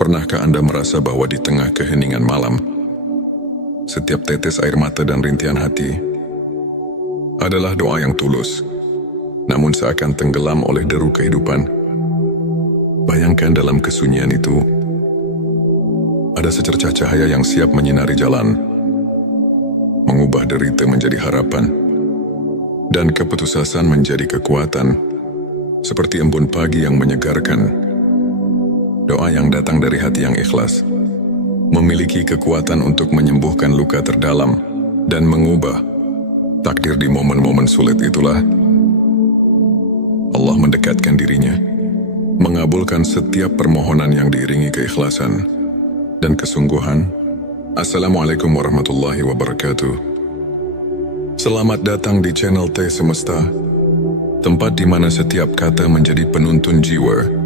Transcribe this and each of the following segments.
Pernahkah Anda merasa bahwa di tengah keheningan malam, setiap tetes air mata dan rintihan hati adalah doa yang tulus, namun seakan tenggelam oleh deru kehidupan? Bayangkan dalam kesunyian itu, ada secercah cahaya yang siap menyinari jalan, mengubah derita menjadi harapan, dan keputusasaan menjadi kekuatan, seperti embun pagi yang menyegarkan. Doa yang datang dari hati yang ikhlas memiliki kekuatan untuk menyembuhkan luka terdalam dan mengubah takdir di momen-momen sulit. Itulah Allah mendekatkan dirinya, mengabulkan setiap permohonan yang diiringi keikhlasan dan kesungguhan. Assalamualaikum warahmatullahi wabarakatuh. Selamat datang di channel T Semesta, tempat di mana setiap kata menjadi penuntun jiwa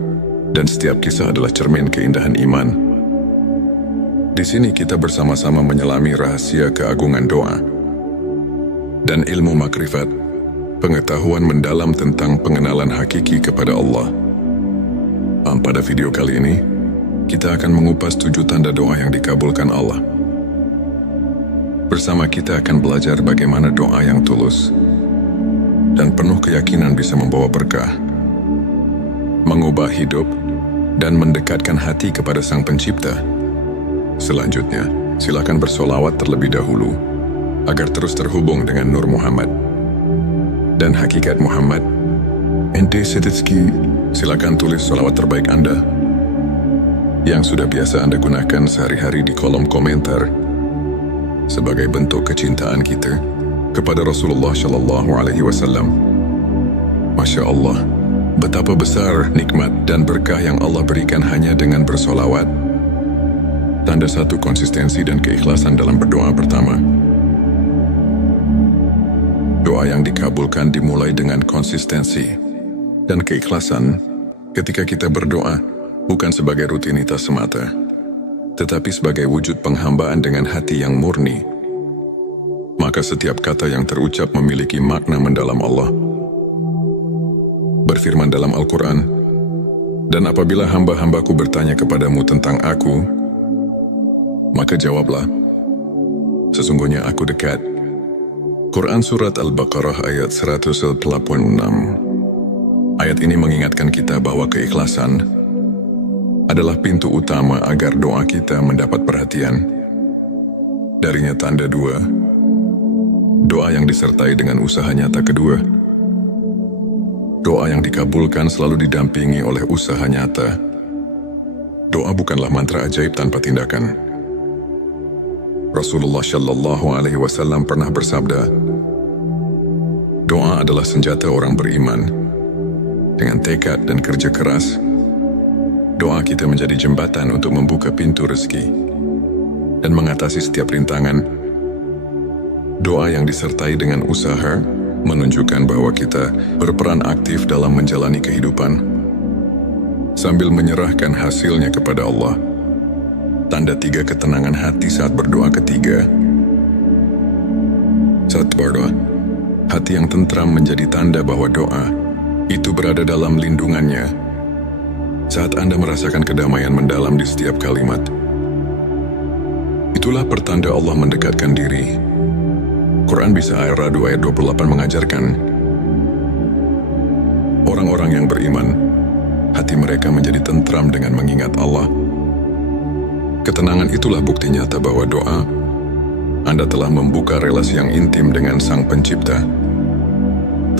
dan setiap kisah adalah cermin keindahan iman. Di sini kita bersama-sama menyelami rahasia keagungan doa dan ilmu makrifat, pengetahuan mendalam tentang pengenalan hakiki kepada Allah. Pada video kali ini, kita akan mengupas 7 tanda doa yang dikabulkan Allah. Bersama kita akan belajar bagaimana doa yang tulus dan penuh keyakinan bisa membawa berkah, mengubah hidup, dan mendekatkan hati kepada Sang Pencipta. Selanjutnya, silakan bersolawat terlebih dahulu, agar terus terhubung dengan Nur Muhammad dan hakikat Muhammad. Ente Setitski, silakan tulis solawat terbaik Anda yang sudah biasa Anda gunakan sehari-hari di kolom komentar sebagai bentuk kecintaan kita kepada Rasulullah Shallallahu Alaihi Wasallam. Masya Allah, betapa besar nikmat dan berkah yang Allah berikan hanya dengan bersolawat. Tanda satu konsistensi dan keikhlasan dalam berdoa. Pertama, doa yang dikabulkan dimulai dengan konsistensi dan keikhlasan. Ketika kita berdoa, bukan sebagai rutinitas semata, tetapi sebagai wujud penghambaan dengan hati yang murni, maka setiap kata yang terucap memiliki makna mendalam. Allah berfirman dalam Al-Quran, "Dan apabila hamba-hambaku bertanya kepadamu tentang aku, maka jawablah, sesungguhnya aku dekat." Quran Surat Al-Baqarah ayat 186. Ayat ini mengingatkan kita bahwa keikhlasan adalah pintu utama agar doa kita mendapat perhatian. Darinya tanda 2, doa yang disertai dengan usaha nyata. Kedua, doa yang dikabulkan selalu didampingi oleh usaha nyata. Doa bukanlah mantra ajaib tanpa tindakan. Rasulullah Shallallahu Alaihi Wasallam pernah bersabda, doa adalah senjata orang beriman. Dengan tekad dan kerja keras, doa kita menjadi jembatan untuk membuka pintu rezeki dan mengatasi setiap rintangan. Doa yang disertai dengan usaha menunjukkan bahwa kita berperan aktif dalam menjalani kehidupan sambil menyerahkan hasilnya kepada Allah. Tanda 3 ketenangan hati saat berdoa. Ketiga, saat berdoa, hati yang tentram menjadi tanda bahwa doa itu berada dalam lindungannya. Saat Anda merasakan kedamaian mendalam di setiap kalimat, itulah pertanda Allah mendekatkan diri. Quran Bisa Ar-Ra'd ayat 28 mengajarkan, orang-orang yang beriman, hati mereka menjadi tentram dengan mengingat Allah. Ketenangan itulah bukti nyata bahwa doa Anda telah membuka relasi yang intim dengan Sang Pencipta.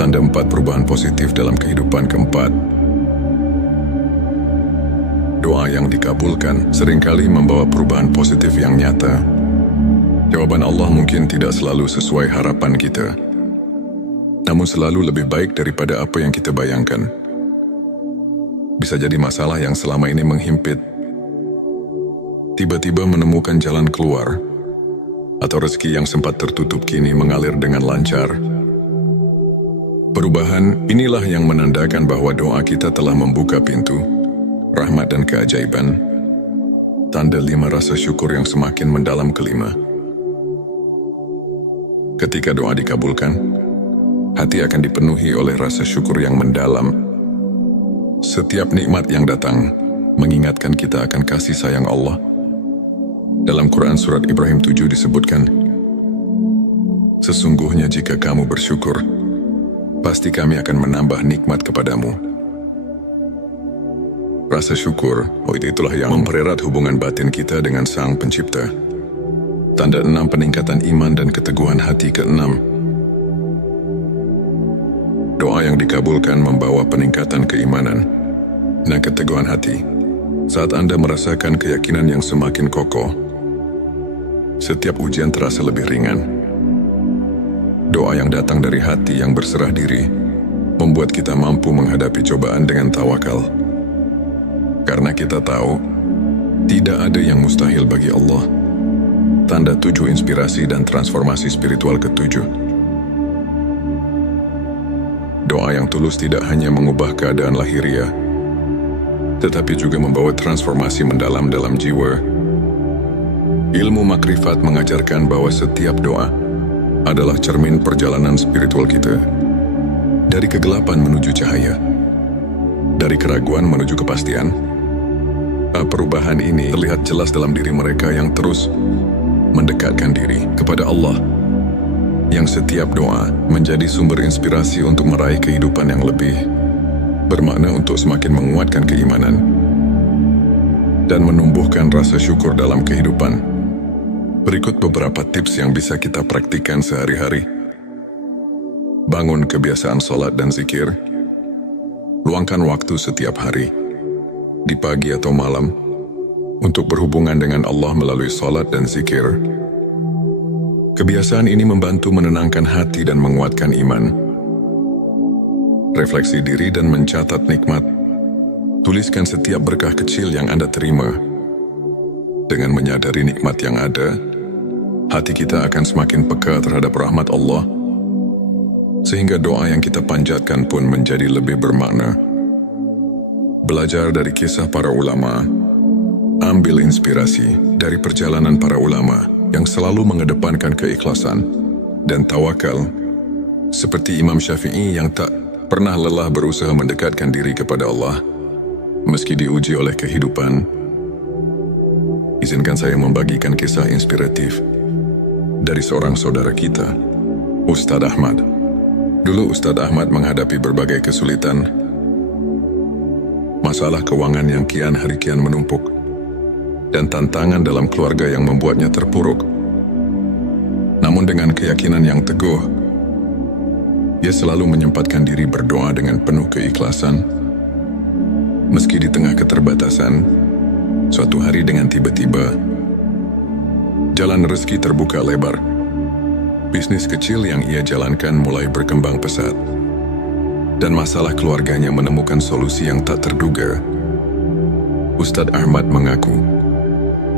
Tanda 4 perubahan positif dalam kehidupan. Keempat, doa yang dikabulkan seringkali membawa perubahan positif yang nyata. Jawaban Allah mungkin tidak selalu sesuai harapan kita, namun selalu lebih baik daripada apa yang kita bayangkan. Bisa jadi masalah yang selama ini menghimpit tiba-tiba menemukan jalan keluar, atau rezeki yang sempat tertutup kini mengalir dengan lancar. Perubahan inilah yang menandakan bahwa doa kita telah membuka pintu rahmat dan keajaiban. Tanda 5 rasa syukur yang semakin mendalam. Kelima, ketika doa dikabulkan, hati akan dipenuhi oleh rasa syukur yang mendalam. Setiap nikmat yang datang mengingatkan kita akan kasih sayang Allah. Dalam Quran Surat Ibrahim 7 disebutkan, "Sesungguhnya jika kamu bersyukur, pasti kami akan menambah nikmat kepadamu." Rasa syukur, itulah yang mempererat hubungan batin kita dengan Sang Pencipta. Tanda 6 peningkatan iman dan keteguhan hati ke-6. Doa yang dikabulkan membawa peningkatan keimanan dan keteguhan hati. Saat Anda merasakan keyakinan yang semakin kokoh, setiap ujian terasa lebih ringan. Doa yang datang dari hati yang berserah diri membuat kita mampu menghadapi cobaan dengan tawakal. Karena kita tahu, tidak ada yang mustahil bagi Allah. Tanda 7 inspirasi dan transformasi spiritual ke-7. Doa yang tulus tidak hanya mengubah keadaan lahiriah, tetapi juga membawa transformasi mendalam dalam jiwa. Ilmu makrifat mengajarkan bahwa setiap doa adalah cermin perjalanan spiritual kita. Dari kegelapan menuju cahaya, dari keraguan menuju kepastian. Perubahan ini terlihat jelas dalam diri mereka yang terus mendekatkan diri kepada Allah, yang setiap doa menjadi sumber inspirasi untuk meraih kehidupan yang lebih bermakna, untuk semakin menguatkan keimanan dan menumbuhkan rasa syukur dalam kehidupan. Berikut beberapa tips yang bisa kita praktikkan sehari-hari. Bangun kebiasaan sholat dan zikir. Luangkan waktu setiap hari, di pagi atau malam, untuk berhubungan dengan Allah melalui sholat dan zikir. Kebiasaan ini membantu menenangkan hati dan menguatkan iman. Refleksi diri dan mencatat nikmat. Tuliskan setiap berkah kecil yang Anda terima. Dengan menyadari nikmat yang ada, hati kita akan semakin peka terhadap rahmat Allah, sehingga doa yang kita panjatkan pun menjadi lebih bermakna. Belajar dari kisah para ulama. Ambil inspirasi dari perjalanan para ulama yang selalu mengedepankan keikhlasan dan tawakal, seperti Imam Syafi'i yang tak pernah lelah berusaha mendekatkan diri kepada Allah meski diuji oleh kehidupan. Izinkan saya membagikan kisah inspiratif dari seorang saudara kita, Ustadz Ahmad. Dulu Ustadz Ahmad menghadapi berbagai kesulitan, masalah keuangan yang kian hari kian menumpuk, dan tantangan dalam keluarga yang membuatnya terpuruk. Namun dengan keyakinan yang teguh, ia selalu menyempatkan diri berdoa dengan penuh keikhlasan. Meski di tengah keterbatasan, suatu hari dengan tiba-tiba, jalan rezeki terbuka lebar. Bisnis kecil yang ia jalankan mulai berkembang pesat, dan masalah keluarganya menemukan solusi yang tak terduga. Ustadz Ahmad mengaku,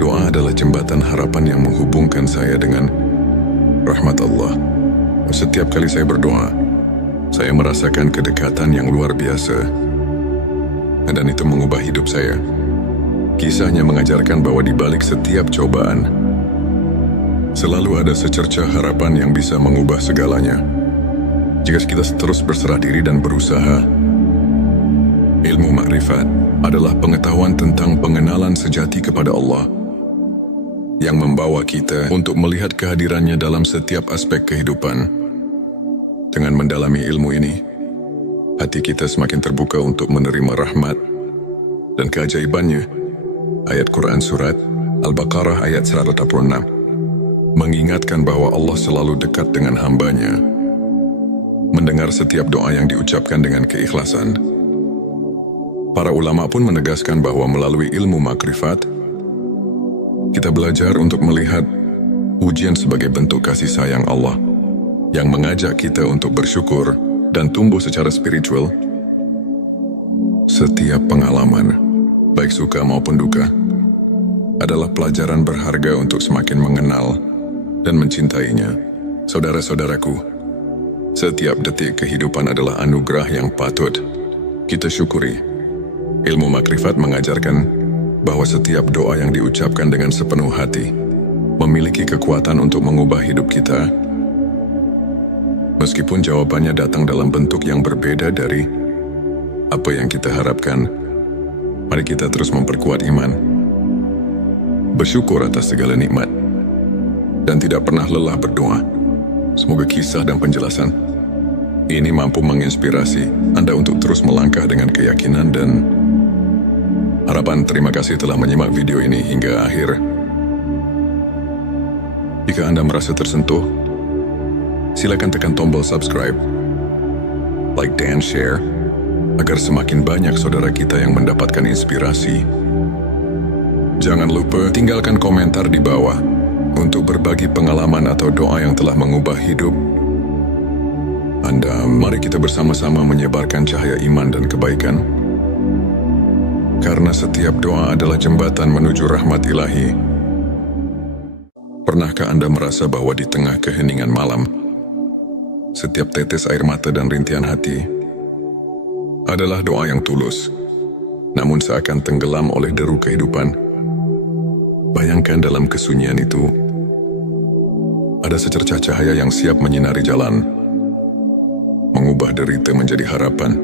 doa adalah jembatan harapan yang menghubungkan saya dengan rahmat Allah. Setiap kali saya berdoa, saya merasakan kedekatan yang luar biasa, dan itu mengubah hidup saya. Kisahnya mengajarkan bahwa di balik setiap cobaan, selalu ada secercah harapan yang bisa mengubah segalanya. Jika kita terus berserah diri dan berusaha. Ilmu makrifat adalah pengetahuan tentang pengenalan sejati kepada Allah, yang membawa kita untuk melihat kehadirannya dalam setiap aspek kehidupan. Dengan mendalami ilmu ini, hati kita semakin terbuka untuk menerima rahmat dan keajaibannya. Ayat Quran Surat Al-Baqarah ayat 186 mengingatkan bahwa Allah selalu dekat dengan hambanya, mendengar setiap doa yang diucapkan dengan keikhlasan. Para ulama pun menegaskan bahwa melalui ilmu makrifat, kita belajar untuk melihat ujian sebagai bentuk kasih sayang Allah yang mengajak kita untuk bersyukur dan tumbuh secara spiritual. Setiap pengalaman, baik suka maupun duka, adalah pelajaran berharga untuk semakin mengenal dan mencintainya. Saudara-saudaraku, setiap detik kehidupan adalah anugerah yang patut kita syukuri. Ilmu makrifat mengajarkan bahwa setiap doa yang diucapkan dengan sepenuh hati memiliki kekuatan untuk mengubah hidup kita. Meskipun jawabannya datang dalam bentuk yang berbeda dari apa yang kita harapkan, Mari kita terus memperkuat iman, bersyukur atas segala nikmat, dan tidak pernah lelah berdoa. Semoga kisah dan penjelasan ini mampu menginspirasi Anda untuk terus melangkah dengan keyakinan dan harapan. Terima kasih telah menyimak video ini hingga akhir. Jika Anda merasa tersentuh, silakan tekan tombol subscribe, like dan share, agar semakin banyak saudara kita yang mendapatkan inspirasi. Jangan lupa tinggalkan komentar di bawah untuk berbagi pengalaman atau doa yang telah mengubah hidup Anda. Mari kita bersama-sama menyebarkan cahaya iman dan kebaikan, karena setiap doa adalah jembatan menuju rahmat ilahi. Pernahkah Anda merasa bahwa di tengah keheningan malam, setiap tetes air mata dan rintihan hati adalah doa yang tulus, namun seakan tenggelam oleh deru kehidupan? Bayangkan dalam kesunyian itu, ada secercah cahaya yang siap menyinari jalan, mengubah derita menjadi harapan,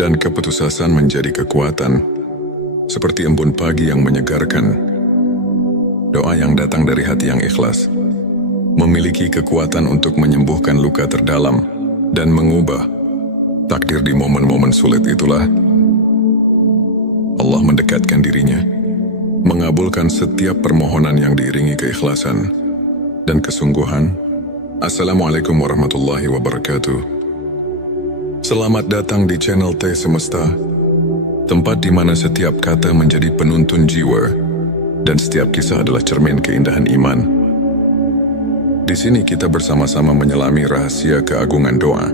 dan keputusasaan menjadi kekuatan, seperti embun pagi yang menyegarkan. Doa yang datang dari hati yang ikhlas memiliki kekuatan untuk menyembuhkan luka terdalam dan mengubah takdir. Di momen-momen sulit itulah Allah mendekatkan dirinya, mengabulkan setiap permohonan yang diiringi keikhlasan dan kesungguhan. Assalamualaikum warahmatullahi wabarakatuh. Selamat datang di channel T Semesta, tempat di mana setiap kata menjadi penuntun jiwa dan setiap kisah adalah cermin keindahan iman. Di sini kita bersama-sama menyelami rahasia keagungan doa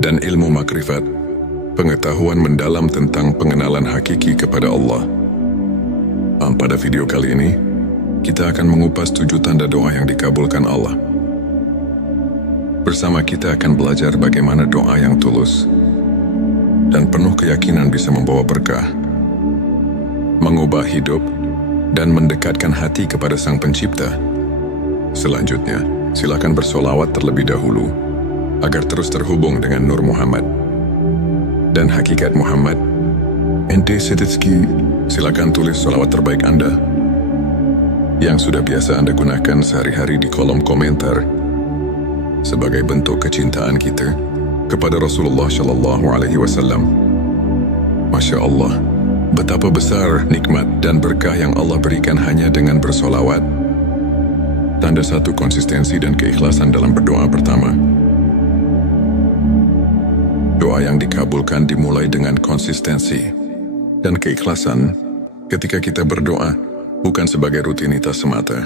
dan ilmu makrifat, pengetahuan mendalam tentang pengenalan hakiki kepada Allah. Pada video kali ini, kita akan mengupas 7 tanda doa yang dikabulkan Allah. Bersama kita akan belajar bagaimana doa yang tulus dan penuh keyakinan bisa membawa berkah, mengubah hidup, dan mendekatkan hati kepada Sang Pencipta. Selanjutnya, silakan bersolawat terlebih dahulu agar terus terhubung dengan Nur Muhammad dan hakikat Muhammad. Ente Setitski, silakan tulis solawat terbaik Anda yang sudah biasa Anda gunakan sehari-hari di kolom komentar sebagai bentuk kecintaan kita kepada Rasulullah Shallallahu Alaihi Wasallam. Masya Allah, betapa besar nikmat dan berkah yang Allah berikan hanya dengan bersolawat. Tanda satu konsistensi dan keikhlasan dalam berdoa. Pertama, doa yang dikabulkan dimulai dengan konsistensi dan keikhlasan. Ketika kita berdoa bukan sebagai rutinitas semata,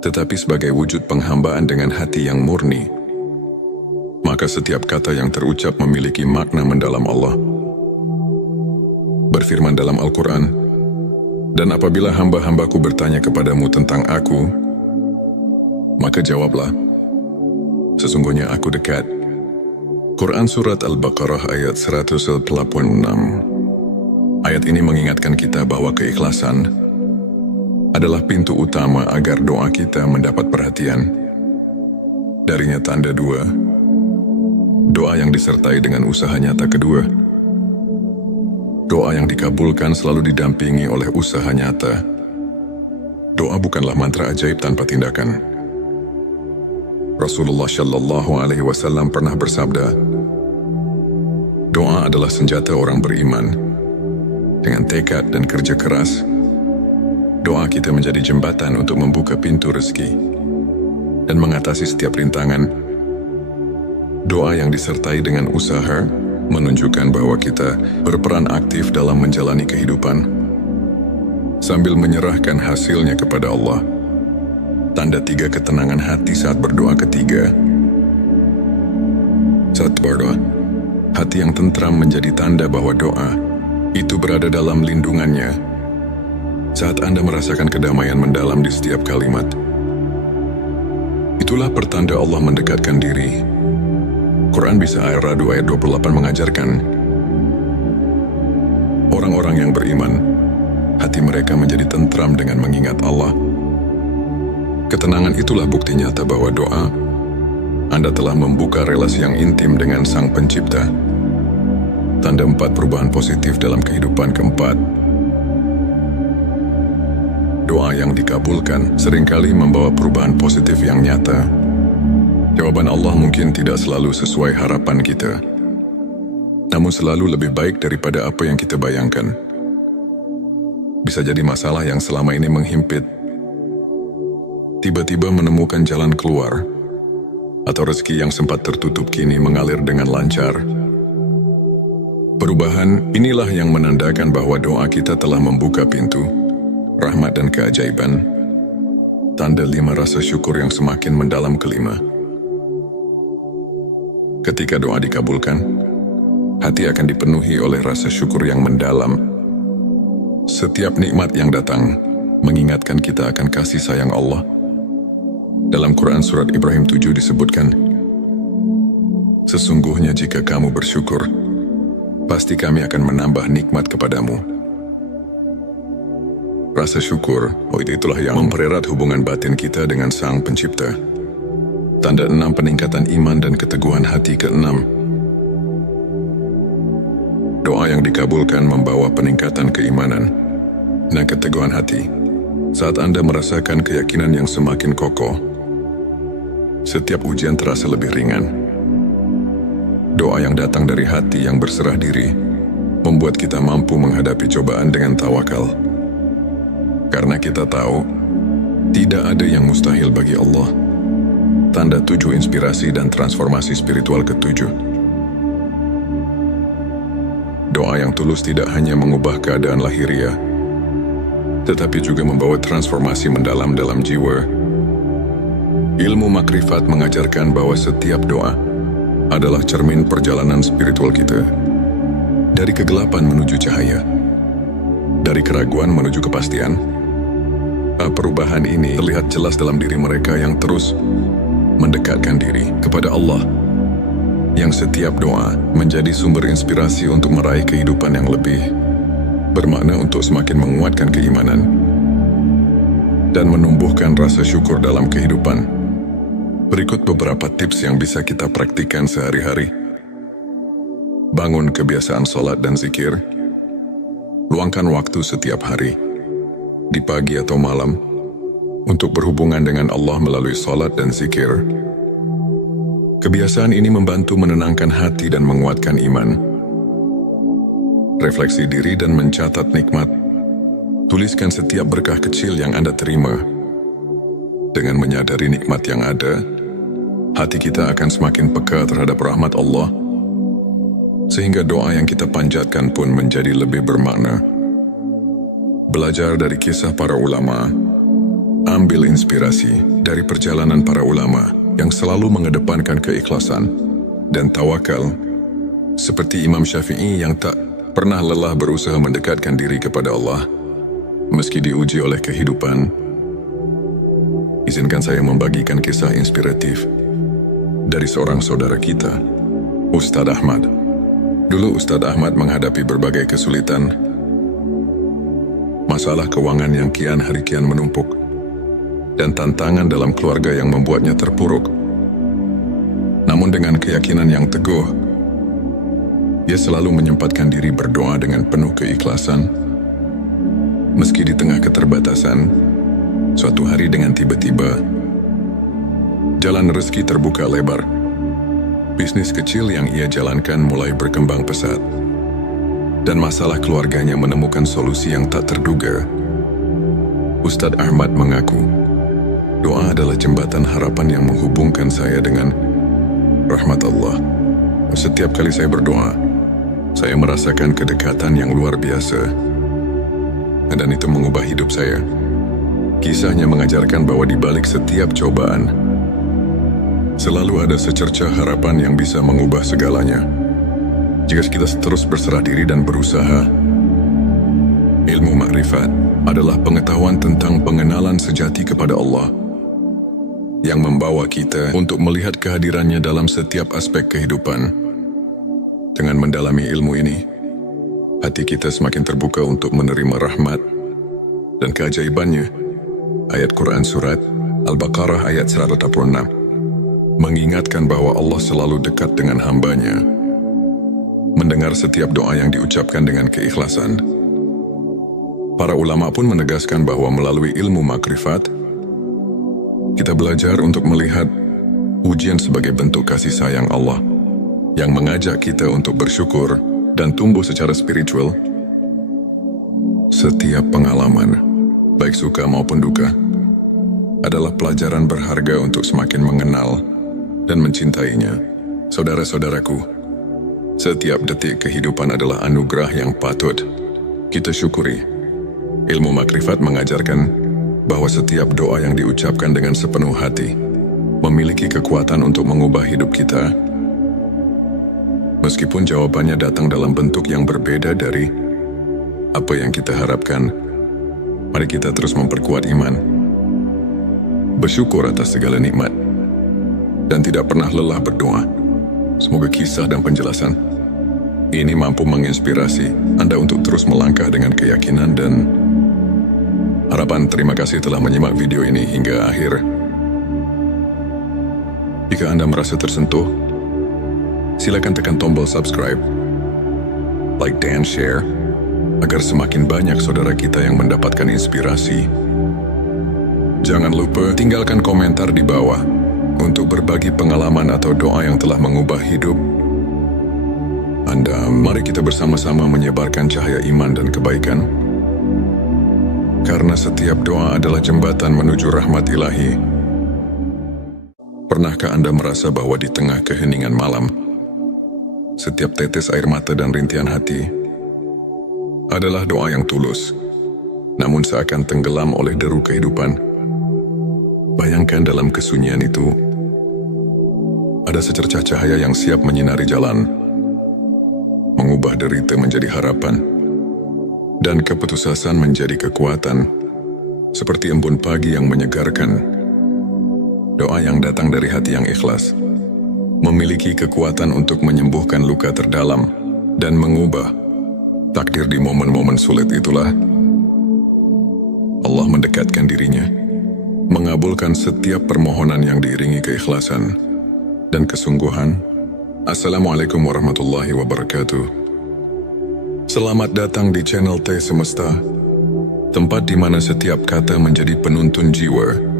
tetapi sebagai wujud penghambaan dengan hati yang murni, maka setiap kata yang terucap memiliki makna mendalam. Allah berfirman dalam Al-Quran, "Dan apabila hamba-hambaku bertanya kepadamu tentang aku, maka jawablah, sesungguhnya aku dekat." Quran Surat Al-Baqarah ayat 186. Ayat ini mengingatkan kita bahwa keikhlasan adalah pintu utama agar doa kita mendapat perhatian. Darinya tanda 2, doa yang disertai dengan usaha nyata. Kedua, doa yang dikabulkan selalu didampingi oleh usaha nyata. Doa bukanlah mantra ajaib tanpa tindakan. Rasulullah Shallallahu Alaihi Wasallam pernah bersabda, doa adalah senjata orang beriman. Dengan tekad dan kerja keras, doa kita menjadi jembatan untuk membuka pintu rezeki dan mengatasi setiap rintangan. Doa yang disertai dengan usaha menunjukkan bahwa kita berperan aktif dalam menjalani kehidupan sambil menyerahkan hasilnya kepada Allah. Tanda 3 ketenangan hati saat berdoa. Ketiga, saat berdoa, hati yang tentram menjadi tanda bahwa doa itu berada dalam lindungannya. Saat Anda merasakan kedamaian mendalam di setiap kalimat, itulah pertanda Allah mendekatkan diri. Quran Bisa Ar-Ra'd ayat 28 mengajarkan, orang-orang yang beriman, hati mereka menjadi tentram dengan mengingat Allah. Ketenangan itulah bukti nyata bahwa doa Anda telah membuka relasi yang intim dengan Sang Pencipta. tanda 4 perubahan positif dalam kehidupan. Keempat, doa yang dikabulkan seringkali membawa perubahan positif yang nyata. Jawaban Allah mungkin tidak selalu sesuai harapan kita, namun selalu lebih baik daripada apa yang kita bayangkan. Bisa jadi masalah yang selama ini menghimpit tiba-tiba menemukan jalan keluar, atau rezeki yang sempat tertutup kini mengalir dengan lancar. Perubahan inilah yang menandakan bahwa doa kita telah membuka pintu rahmat dan keajaiban. Tanda 5 rasa syukur yang semakin mendalam. Kelima, ketika doa dikabulkan, hati akan dipenuhi oleh rasa syukur yang mendalam. Setiap nikmat yang datang mengingatkan kita akan kasih sayang Allah. Dalam Quran Surat Ibrahim 7 disebutkan, sesungguhnya jika kamu bersyukur, pasti kami akan menambah nikmat kepadamu. Rasa syukur, itulah yang mempererat hubungan batin kita dengan Sang Pencipta. Tanda 6 peningkatan iman dan keteguhan hati. Keenam, doa yang dikabulkan membawa peningkatan keimanan dan keteguhan hati. Saat Anda merasakan keyakinan yang semakin kokoh, setiap ujian terasa lebih ringan. Doa yang datang dari hati yang berserah diri membuat kita mampu menghadapi cobaan dengan tawakal. Karena kita tahu, tidak ada yang mustahil bagi Allah. Tanda 7 inspirasi dan transformasi spiritual. Ketujuh, doa yang tulus tidak hanya mengubah keadaan lahiriah, tetapi juga membawa transformasi mendalam dalam jiwa. Ilmu makrifat mengajarkan bahwa setiap doa adalah cermin perjalanan spiritual kita. Dari kegelapan menuju cahaya, dari keraguan menuju kepastian. Perubahan ini terlihat jelas dalam diri mereka yang terus mendekatkan diri kepada Allah, yang setiap doa menjadi sumber inspirasi untuk meraih kehidupan yang lebih bermakna, untuk semakin menguatkan keimanan dan menumbuhkan rasa syukur dalam kehidupan. Berikut beberapa tips yang bisa kita praktikkan sehari-hari. Bangun kebiasaan sholat dan zikir. Luangkan waktu setiap hari, di pagi atau malam, untuk berhubungan dengan Allah melalui sholat dan zikir. Kebiasaan ini membantu menenangkan hati dan menguatkan iman. Refleksi diri dan mencatat nikmat. Tuliskan setiap berkah kecil yang Anda terima. Dengan menyadari nikmat yang ada, hati kita akan semakin peka terhadap rahmat Allah, sehingga doa yang kita panjatkan pun menjadi lebih bermakna. Belajar dari kisah para ulama. Ambil inspirasi dari perjalanan para ulama yang selalu mengedepankan keikhlasan dan tawakal, seperti Imam Syafi'i yang tak pernah lelah berusaha mendekatkan diri kepada Allah meski diuji oleh kehidupan. Izinkan saya membagikan kisah inspiratif dari seorang saudara kita, Ustadz Ahmad. Dulu Ustadz Ahmad menghadapi berbagai kesulitan, masalah keuangan yang kian hari kian menumpuk, dan tantangan dalam keluarga yang membuatnya terpuruk. Namun dengan keyakinan yang teguh, dia selalu menyempatkan diri berdoa dengan penuh keikhlasan. Meski di tengah keterbatasan, suatu hari dengan tiba-tiba, jalan rezeki terbuka lebar. Bisnis kecil yang ia jalankan mulai berkembang pesat, dan masalah keluarganya menemukan solusi yang tak terduga. Ustadz Ahmad mengaku, doa adalah jembatan harapan yang menghubungkan saya dengan rahmat Allah. Setiap kali saya berdoa, saya merasakan kedekatan yang luar biasa, dan itu mengubah hidup saya. Kisahnya mengajarkan bahwa di balik setiap cobaan, selalu ada secercah harapan yang bisa mengubah segalanya. Jika kita terus berserah diri dan berusaha. Ilmu makrifat adalah pengetahuan tentang pengenalan sejati kepada Allah, yang membawa kita untuk melihat kehadirannya dalam setiap aspek kehidupan. Dengan mendalami ilmu ini, hati kita semakin terbuka untuk menerima rahmat dan keajaibannya. Ayat Quran Surat Al-Baqarah ayat 186 mengingatkan bahwa Allah selalu dekat dengan hambanya. mendengar setiap doa yang diucapkan dengan keikhlasan. Para ulama pun menegaskan bahwa melalui ilmu makrifat, kita belajar untuk melihat ujian sebagai bentuk kasih sayang Allah yang mengajak kita untuk bersyukur dan tumbuh secara spiritual. Setiap pengalaman, baik suka maupun duka, adalah pelajaran berharga untuk semakin mengenal dan mencintainya. Saudara-saudaraku, setiap detik kehidupan adalah anugerah yang patut kita syukuri. Ilmu makrifat mengajarkan bahwa setiap doa yang diucapkan dengan sepenuh hati memiliki kekuatan untuk mengubah hidup kita. Meskipun jawabannya datang dalam bentuk yang berbeda dari apa yang kita harapkan, mari kita terus memperkuat iman, bersyukur atas segala nikmat, dan tidak pernah lelah berdoa. Semoga kisah dan penjelasan ini mampu menginspirasi Anda untuk terus melangkah dengan keyakinan dan harapan. Terima kasih telah menyimak video ini hingga akhir. Jika Anda merasa tersentuh, silakan tekan tombol subscribe, like dan share, agar semakin banyak saudara kita yang mendapatkan inspirasi. Jangan lupa tinggalkan komentar di bawah untuk berbagi pengalaman atau doa yang telah mengubah hidup Anda. Mari kita bersama-sama menyebarkan cahaya iman dan kebaikan, karena setiap doa adalah jembatan menuju rahmat ilahi. Pernahkah Anda merasa bahwa di tengah keheningan malam, setiap tetes air mata dan rintihan hati adalah doa yang tulus, namun seakan tenggelam oleh deru kehidupan? Bayangkan dalam kesunyian itu, ada secercah cahaya yang siap menyinari jalan, mengubah derita menjadi harapan, dan keputusasaan menjadi kekuatan, seperti embun pagi yang menyegarkan. Doa yang datang dari hati yang ikhlas memiliki kekuatan untuk menyembuhkan luka terdalam dan mengubah takdir. Di momen-momen sulit itulah Allah mendekatkan dirinya, mengabulkan setiap permohonan yang diiringi keikhlasan dan kesungguhan. Assalamualaikum warahmatullahi wabarakatuh. Selamat datang di channel T Semesta, tempat di mana setiap kata menjadi penuntun jiwa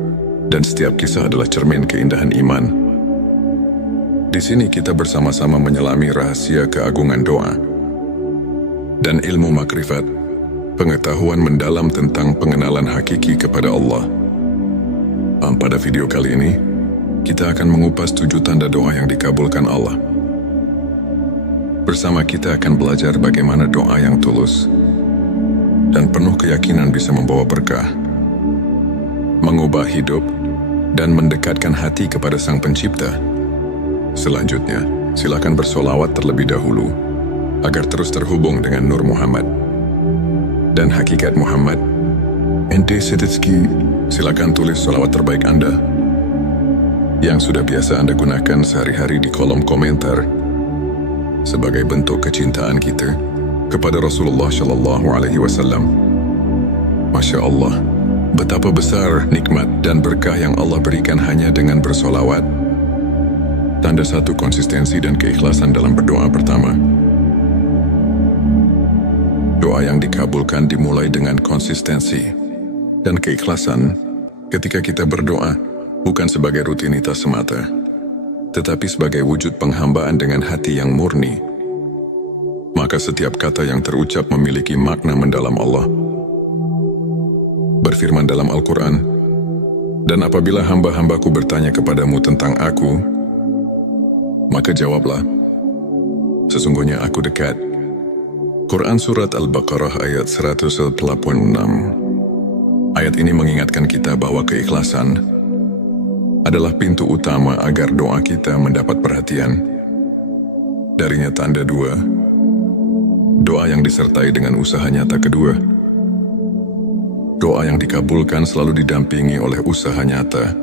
dan setiap kisah adalah cermin keindahan iman. Di sini kita bersama-sama menyelami rahasia keagungan doa dan ilmu makrifat, pengetahuan mendalam tentang pengenalan hakiki kepada Allah. Pada video kali ini, kita akan mengupas 7 tanda doa yang dikabulkan Allah. Bersama kita akan belajar bagaimana doa yang tulus dan penuh keyakinan bisa membawa berkah, mengubah hidup, dan mendekatkan hati kepada Sang Pencipta. Selanjutnya, silakan bersolawat terlebih dahulu agar terus terhubung dengan Nur Muhammad dan hakikat Muhammad. Ente Setitski, silakan tulis solawat terbaik Anda yang sudah biasa Anda gunakan sehari-hari di kolom komentar sebagai bentuk kecintaan kita kepada Rasulullah Shallallahu Alaihi Wasallam. Masya Allah, betapa besar nikmat dan berkah yang Allah berikan hanya dengan bersolawat. Tanda 1 konsistensi dan keikhlasan dalam berdoa. Pertama, doa yang dikabulkan dimulai dengan konsistensi dan keikhlasan. Ketika kita berdoa, bukan sebagai rutinitas semata, tetapi sebagai wujud penghambaan dengan hati yang murni, maka setiap kata yang terucap memiliki makna mendalam. Allah berfirman dalam Al-Quran, "Dan apabila hamba-hambaku bertanya kepadamu tentang aku, maka jawablah, sesungguhnya aku dekat." Quran Surat Al-Baqarah ayat 186. Ayat ini mengingatkan kita bahwa keikhlasan adalah pintu utama agar doa kita mendapat perhatian. Darinya tanda 2, doa yang disertai dengan usaha nyata. Kedua, doa yang dikabulkan selalu didampingi oleh usaha nyata.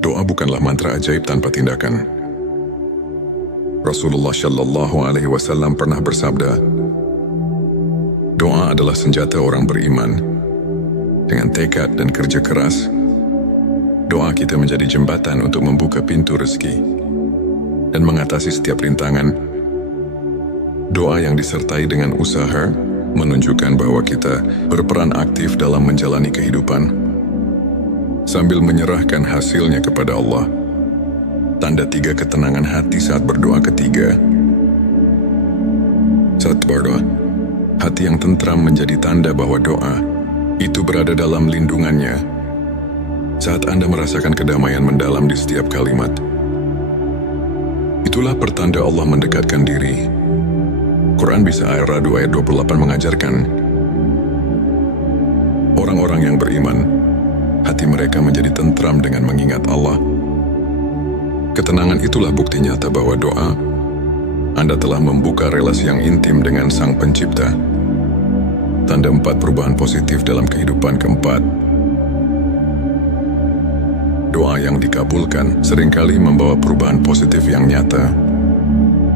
Doa bukanlah mantra ajaib tanpa tindakan. Rasulullah Shallallahu Alaihi Wasallam pernah bersabda, doa adalah senjata orang beriman. Dengan tekad dan kerja keras, doa kita menjadi jembatan untuk membuka pintu rezeki dan mengatasi setiap rintangan. Doa yang disertai dengan usaha menunjukkan bahwa kita berperan aktif dalam menjalani kehidupan sambil menyerahkan hasilnya kepada Allah. Tanda 3 ketenangan hati saat berdoa ketiga. Saat berdoa, hati yang tentram menjadi tanda bahwa doa itu berada dalam lindungannya. Saat Anda merasakan kedamaian mendalam di setiap kalimat, itulah pertanda Allah mendekatkan diri. Quran Bisa Ar-Ra'd ayat 28 mengajarkan, orang-orang yang beriman, hati mereka menjadi tentram dengan mengingat Allah. Ketenangan itulah bukti nyata bahwa doa Anda telah membuka relasi yang intim dengan Sang Pencipta. Tanda 4 perubahan positif dalam kehidupan. Keempat, doa yang dikabulkan seringkali membawa perubahan positif yang nyata.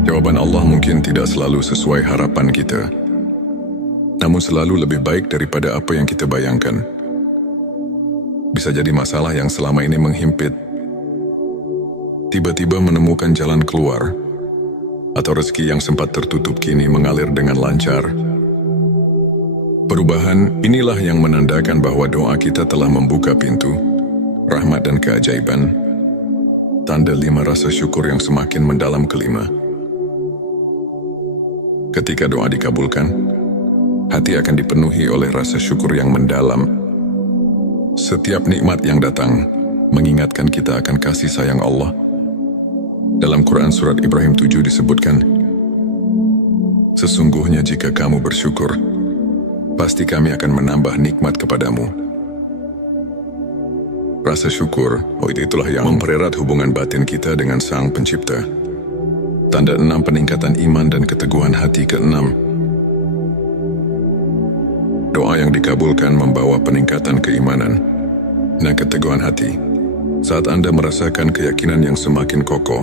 Jawaban Allah mungkin tidak selalu sesuai harapan kita, namun selalu lebih baik daripada apa yang kita bayangkan. Bisa jadi masalah yang selama ini menghimpit tiba-tiba menemukan jalan keluar, atau rezeki yang sempat tertutup kini mengalir dengan lancar. Perubahan inilah yang menandakan bahwa doa kita telah membuka pintu rahmat dan keajaiban. Tanda 5 rasa syukur yang semakin mendalam. Kelima, ketika doa dikabulkan, hati akan dipenuhi oleh rasa syukur yang mendalam. Setiap nikmat yang datang mengingatkan kita akan kasih sayang Allah. Dalam Quran Surat Ibrahim 7 disebutkan, sesungguhnya jika kamu bersyukur, pasti kami akan menambah nikmat kepadamu. Rasa syukur, itulah yang mempererat hubungan batin kita dengan Sang Pencipta. Tanda 6 peningkatan iman dan keteguhan hati. Keenam, doa yang dikabulkan membawa peningkatan keimanan dan keteguhan hati. Saat Anda merasakan keyakinan yang semakin kokoh,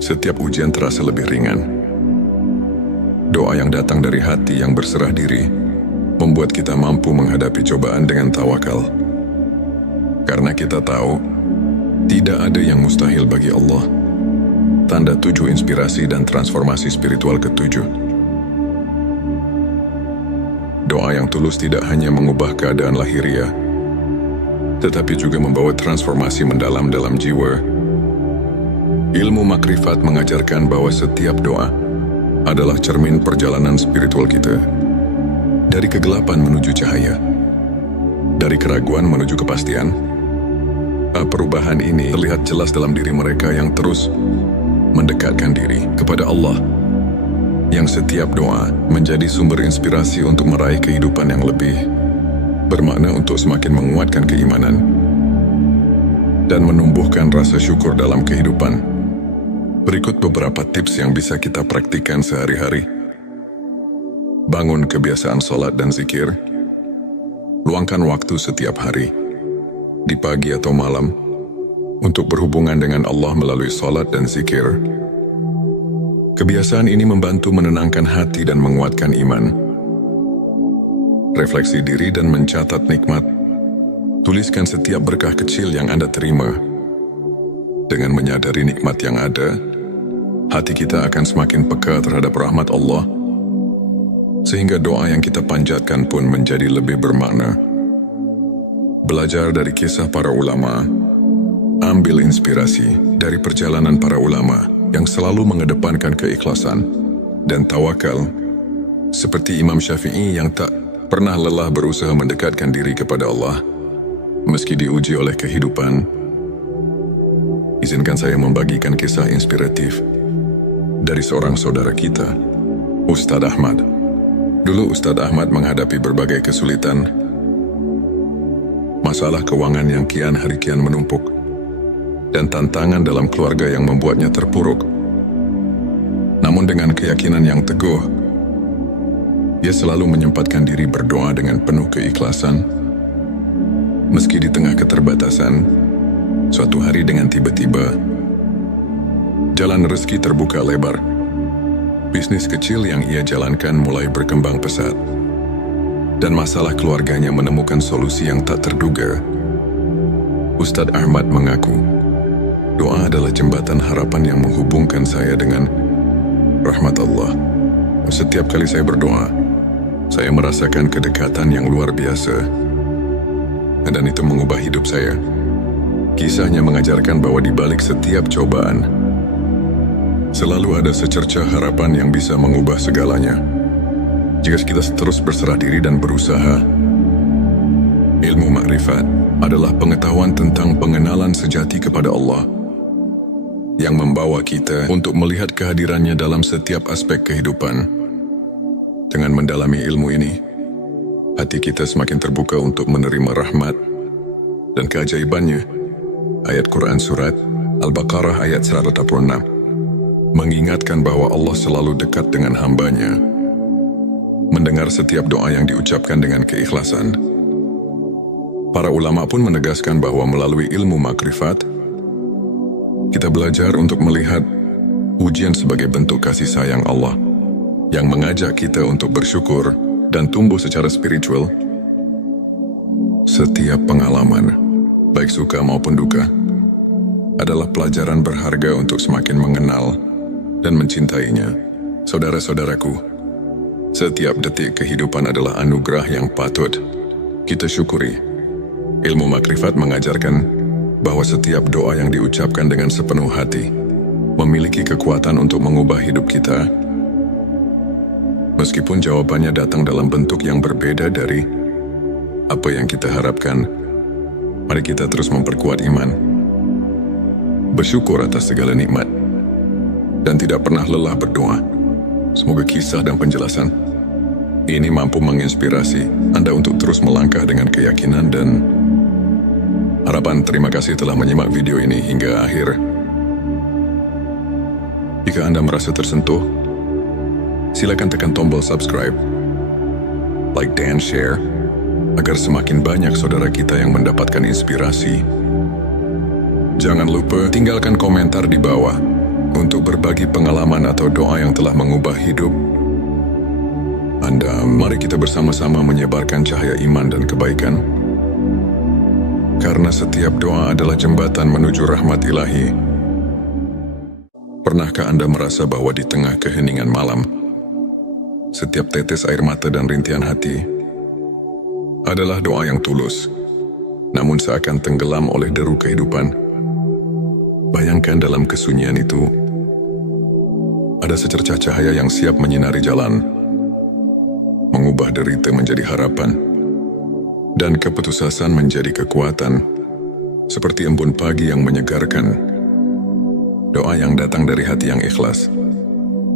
setiap ujian terasa lebih ringan. Doa yang datang dari hati yang berserah diri membuat kita mampu menghadapi cobaan dengan tawakal. Karena kita tahu, tidak ada yang mustahil bagi Allah. Tanda 7 inspirasi dan transformasi spiritual. Ketujuh, doa yang tulus tidak hanya mengubah keadaan lahiriah, tetapi juga membawa transformasi mendalam dalam jiwa. Ilmu makrifat mengajarkan bahwa setiap doa adalah cermin perjalanan spiritual kita. Dari kegelapan menuju cahaya, dari keraguan menuju kepastian. Perubahan ini terlihat jelas dalam diri mereka yang terus mendekatkan diri kepada Allah, yang setiap doa menjadi sumber inspirasi untuk meraih kehidupan yang lebih bermakna, untuk semakin menguatkan keimanan dan menumbuhkan rasa syukur dalam kehidupan. Berikut beberapa tips yang bisa kita praktikkan sehari-hari. Bangun kebiasaan sholat dan zikir. Luangkan waktu setiap hari, di pagi atau malam, untuk berhubungan dengan Allah melalui sholat dan zikir. Kebiasaan ini membantu menenangkan hati dan menguatkan iman. Refleksi diri dan mencatat nikmat. Tuliskan setiap berkah kecil yang Anda terima. Dengan menyadari nikmat yang ada, hati kita akan semakin peka terhadap rahmat Allah, sehingga doa yang kita panjatkan pun menjadi lebih bermakna. Belajar dari kisah para ulama. Ambil inspirasi dari perjalanan para ulama yang selalu mengedepankan keikhlasan dan tawakal, seperti Imam Syafi'i yang tak pernah lelah berusaha mendekatkan diri kepada Allah meski diuji oleh kehidupan. Izinkan saya membagikan kisah inspiratif dari seorang saudara kita, Ustadz Ahmad. Dulu Ustadz Ahmad menghadapi berbagai kesulitan, masalah keuangan yang kian hari kian menumpuk, dan tantangan dalam keluarga yang membuatnya terpuruk. Namun dengan keyakinan yang teguh, ia selalu menyempatkan diri berdoa dengan penuh keikhlasan. Meski di tengah keterbatasan, suatu hari dengan tiba-tiba, jalan rezeki terbuka lebar. Bisnis kecil yang ia jalankan mulai berkembang pesat, dan masalah keluarganya menemukan solusi yang tak terduga. Ustadz Ahmad mengaku, doa adalah jembatan harapan yang menghubungkan saya dengan rahmat Allah. Setiap kali saya berdoa, saya merasakan kedekatan yang luar biasa. Dan itu mengubah hidup saya. Kisahnya mengajarkan bahwa di balik setiap cobaan, selalu ada secercah harapan yang bisa mengubah segalanya. Jika kita terus berserah diri dan berusaha. Ilmu makrifat adalah pengetahuan tentang pengenalan sejati kepada Allah yang membawa kita untuk melihat kehadirannya dalam setiap aspek kehidupan. Dengan mendalami ilmu ini, hati kita semakin terbuka untuk menerima rahmat dan keajaibannya. Ayat Quran Surat Al-Baqarah ayat 186 mengingatkan bahwa Allah selalu dekat dengan hambanya, mendengar setiap doa yang diucapkan dengan keikhlasan. Para ulama pun menegaskan bahwa melalui ilmu makrifat, kita belajar untuk melihat ujian sebagai bentuk kasih sayang Allah yang mengajak kita untuk bersyukur dan tumbuh secara spiritual. Setiap pengalaman, baik suka maupun duka, adalah pelajaran berharga untuk semakin mengenal dan mencintainya. Saudara-saudaraku, setiap detik kehidupan adalah anugerah yang patut kita syukuri. Ilmu makrifat mengajarkan bahwa setiap doa yang diucapkan dengan sepenuh hati memiliki kekuatan untuk mengubah hidup kita. Meskipun jawabannya datang dalam bentuk yang berbeda dari apa yang kita harapkan, mari kita terus memperkuat iman, bersyukur atas segala nikmat, dan tidak pernah lelah berdoa. Semoga kisah dan penjelasan ini mampu menginspirasi Anda untuk terus melangkah dengan keyakinan dan harapan. Terima kasih telah menyimak video ini hingga akhir. Jika Anda merasa tersentuh, silakan tekan tombol subscribe, like dan share, agar semakin banyak saudara kita yang mendapatkan inspirasi. Jangan lupa tinggalkan komentar di bawah untuk berbagi pengalaman atau doa yang telah mengubah hidup Anda. Mari kita bersama-sama menyebarkan cahaya iman dan kebaikan. Karena setiap doa adalah jembatan menuju rahmat ilahi. Pernahkah Anda merasa bahwa di tengah keheningan malam, setiap tetes air mata dan rintihan hati adalah doa yang tulus, namun seakan tenggelam oleh deru kehidupan? Bayangkan dalam kesunyian itu, ada secercah cahaya yang siap menyinari jalan, mengubah derita menjadi harapan, dan keputusasaan menjadi kekuatan, seperti embun pagi yang menyegarkan. Doa yang datang dari hati yang ikhlas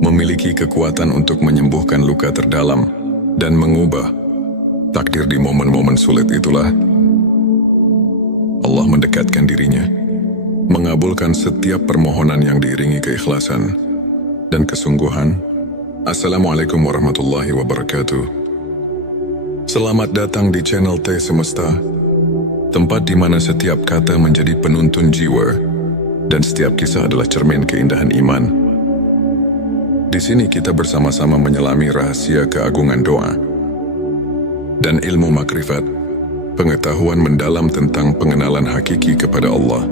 memiliki kekuatan untuk menyembuhkan luka terdalam dan mengubah takdir. Di momen-momen sulit itulah Allah mendekatkan dirinya, mengabulkan setiap permohonan yang diiringi keikhlasan dan kesungguhan. Assalamualaikum warahmatullahi wabarakatuh. Selamat datang di channel T Semesta, tempat di mana setiap kata menjadi penuntun jiwa dan setiap kisah adalah cermin keindahan iman. Di sini kita bersama-sama menyelami rahasia keagungan doa dan ilmu makrifat, pengetahuan mendalam tentang pengenalan hakiki kepada Allah.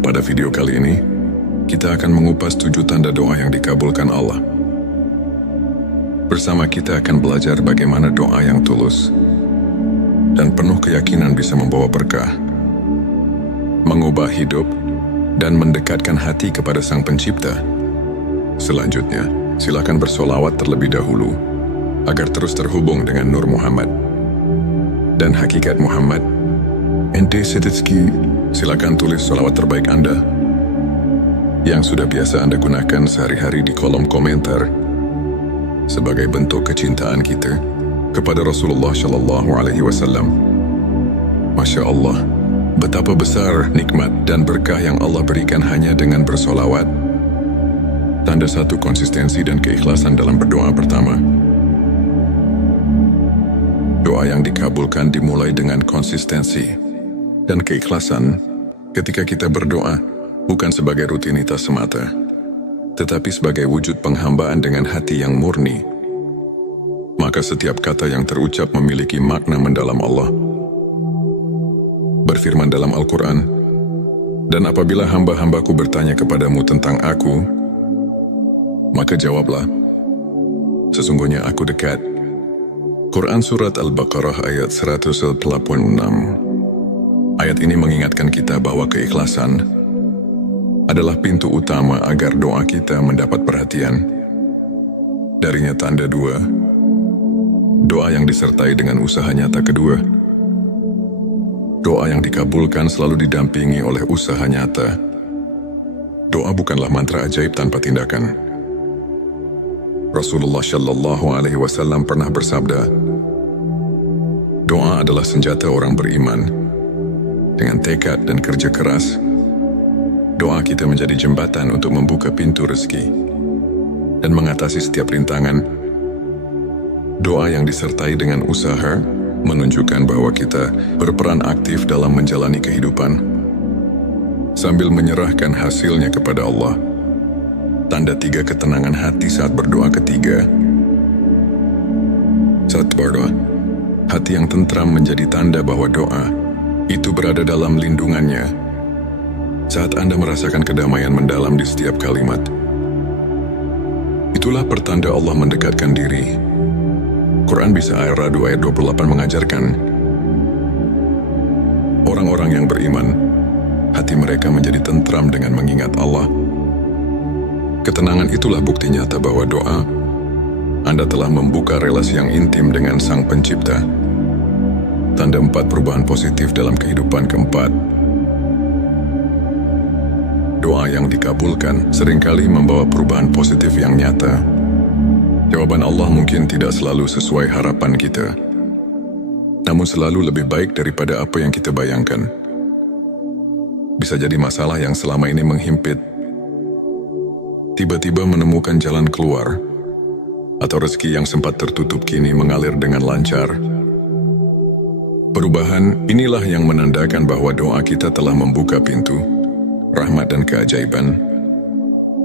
Pada video kali ini, kita akan mengupas 7 tanda doa yang dikabulkan Allah. Bersama kita akan belajar bagaimana doa yang tulus dan penuh keyakinan bisa membawa berkah, mengubah hidup, dan mendekatkan hati kepada Sang Pencipta. Selanjutnya, silakan bersolawat terlebih dahulu agar terus terhubung dengan Nur Muhammad dan hakikat Muhammad. Ente Setitski, silakan tulis solawat terbaik Anda yang sudah biasa Anda gunakan sehari-hari di kolom komentar sebagai bentuk kecintaan kita kepada Rasulullah Shallallahu Alaihi Wasallam. Masya Allah, betapa besar nikmat dan berkah yang Allah berikan hanya dengan bersolawat. Tanda satu konsistensi dan keikhlasan dalam berdoa. Pertama, doa yang dikabulkan dimulai dengan konsistensi dan keikhlasan. Ketika kita berdoa, bukan sebagai rutinitas semata, tetapi sebagai wujud penghambaan dengan hati yang murni, maka setiap kata yang terucap memiliki makna mendalam. Allah berfirman dalam Al-Quran, "Dan apabila hamba-hambaku bertanya kepadamu tentang aku, Maka jawablah, sesungguhnya aku dekat. Quran Surat Al-Baqarah ayat 186. Ayat ini mengingatkan kita bahwa keikhlasan adalah pintu utama agar doa kita mendapat perhatian. Darinya tanda dua, doa yang disertai dengan usaha nyata kedua. Doa yang dikabulkan selalu didampingi oleh usaha nyata. Doa bukanlah mantra ajaib tanpa tindakan. Rasulullah Shallallahu Alaihi Wasallam pernah bersabda, doa adalah senjata orang beriman. Dengan tekad dan kerja keras, doa kita menjadi jembatan untuk membuka pintu rezeki dan mengatasi setiap rintangan. Doa yang disertai dengan usaha menunjukkan bahwa kita berperan aktif dalam menjalani kehidupan sambil menyerahkan hasilnya kepada Allah. Tanda tiga ketenangan hati saat berdoa ketiga. Saat berdoa, hati yang tentram menjadi tanda bahwa doa itu berada dalam lindungannya. Saat Anda merasakan kedamaian mendalam di setiap kalimat, itulah pertanda Allah mendekatkan diri. Quran Bisa Ar-Ra'd ayat 28 mengajarkan, orang-orang yang beriman, hati mereka menjadi tentram dengan mengingat Allah. Ketenangan itulah bukti nyata bahwa doa Anda telah membuka relasi yang intim dengan Sang Pencipta. Tanda 4 perubahan positif dalam kehidupan keempat. Doa yang dikabulkan seringkali membawa perubahan positif yang nyata. Jawaban Allah mungkin tidak selalu sesuai harapan kita, namun selalu lebih baik daripada apa yang kita bayangkan. Bisa jadi masalah yang selama ini menghimpit tiba-tiba menemukan jalan keluar, atau rezeki yang sempat tertutup kini mengalir dengan lancar. Perubahan inilah yang menandakan bahwa doa kita telah membuka pintu rahmat dan keajaiban.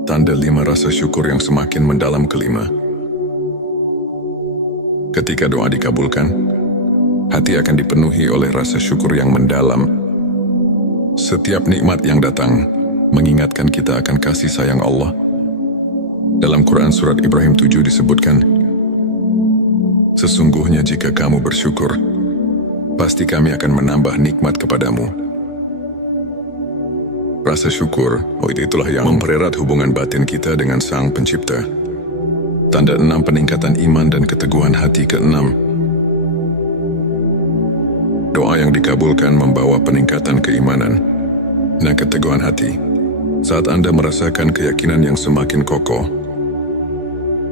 Tanda 5 rasa syukur yang semakin mendalam kelima. Ketika doa dikabulkan, hati akan dipenuhi oleh rasa syukur yang mendalam. Setiap nikmat yang datang mengingatkan kita akan kasih sayang Allah. Dalam Quran Surat Ibrahim 7 disebutkan, sesungguhnya jika kamu bersyukur, pasti kami akan menambah nikmat kepadamu. Rasa syukur, itulah yang mempererat hubungan batin kita dengan Sang Pencipta. Tanda 6 peningkatan iman dan keteguhan hati ke-6. Doa yang dikabulkan membawa peningkatan keimanan dan keteguhan hati. Saat Anda merasakan keyakinan yang semakin kokoh,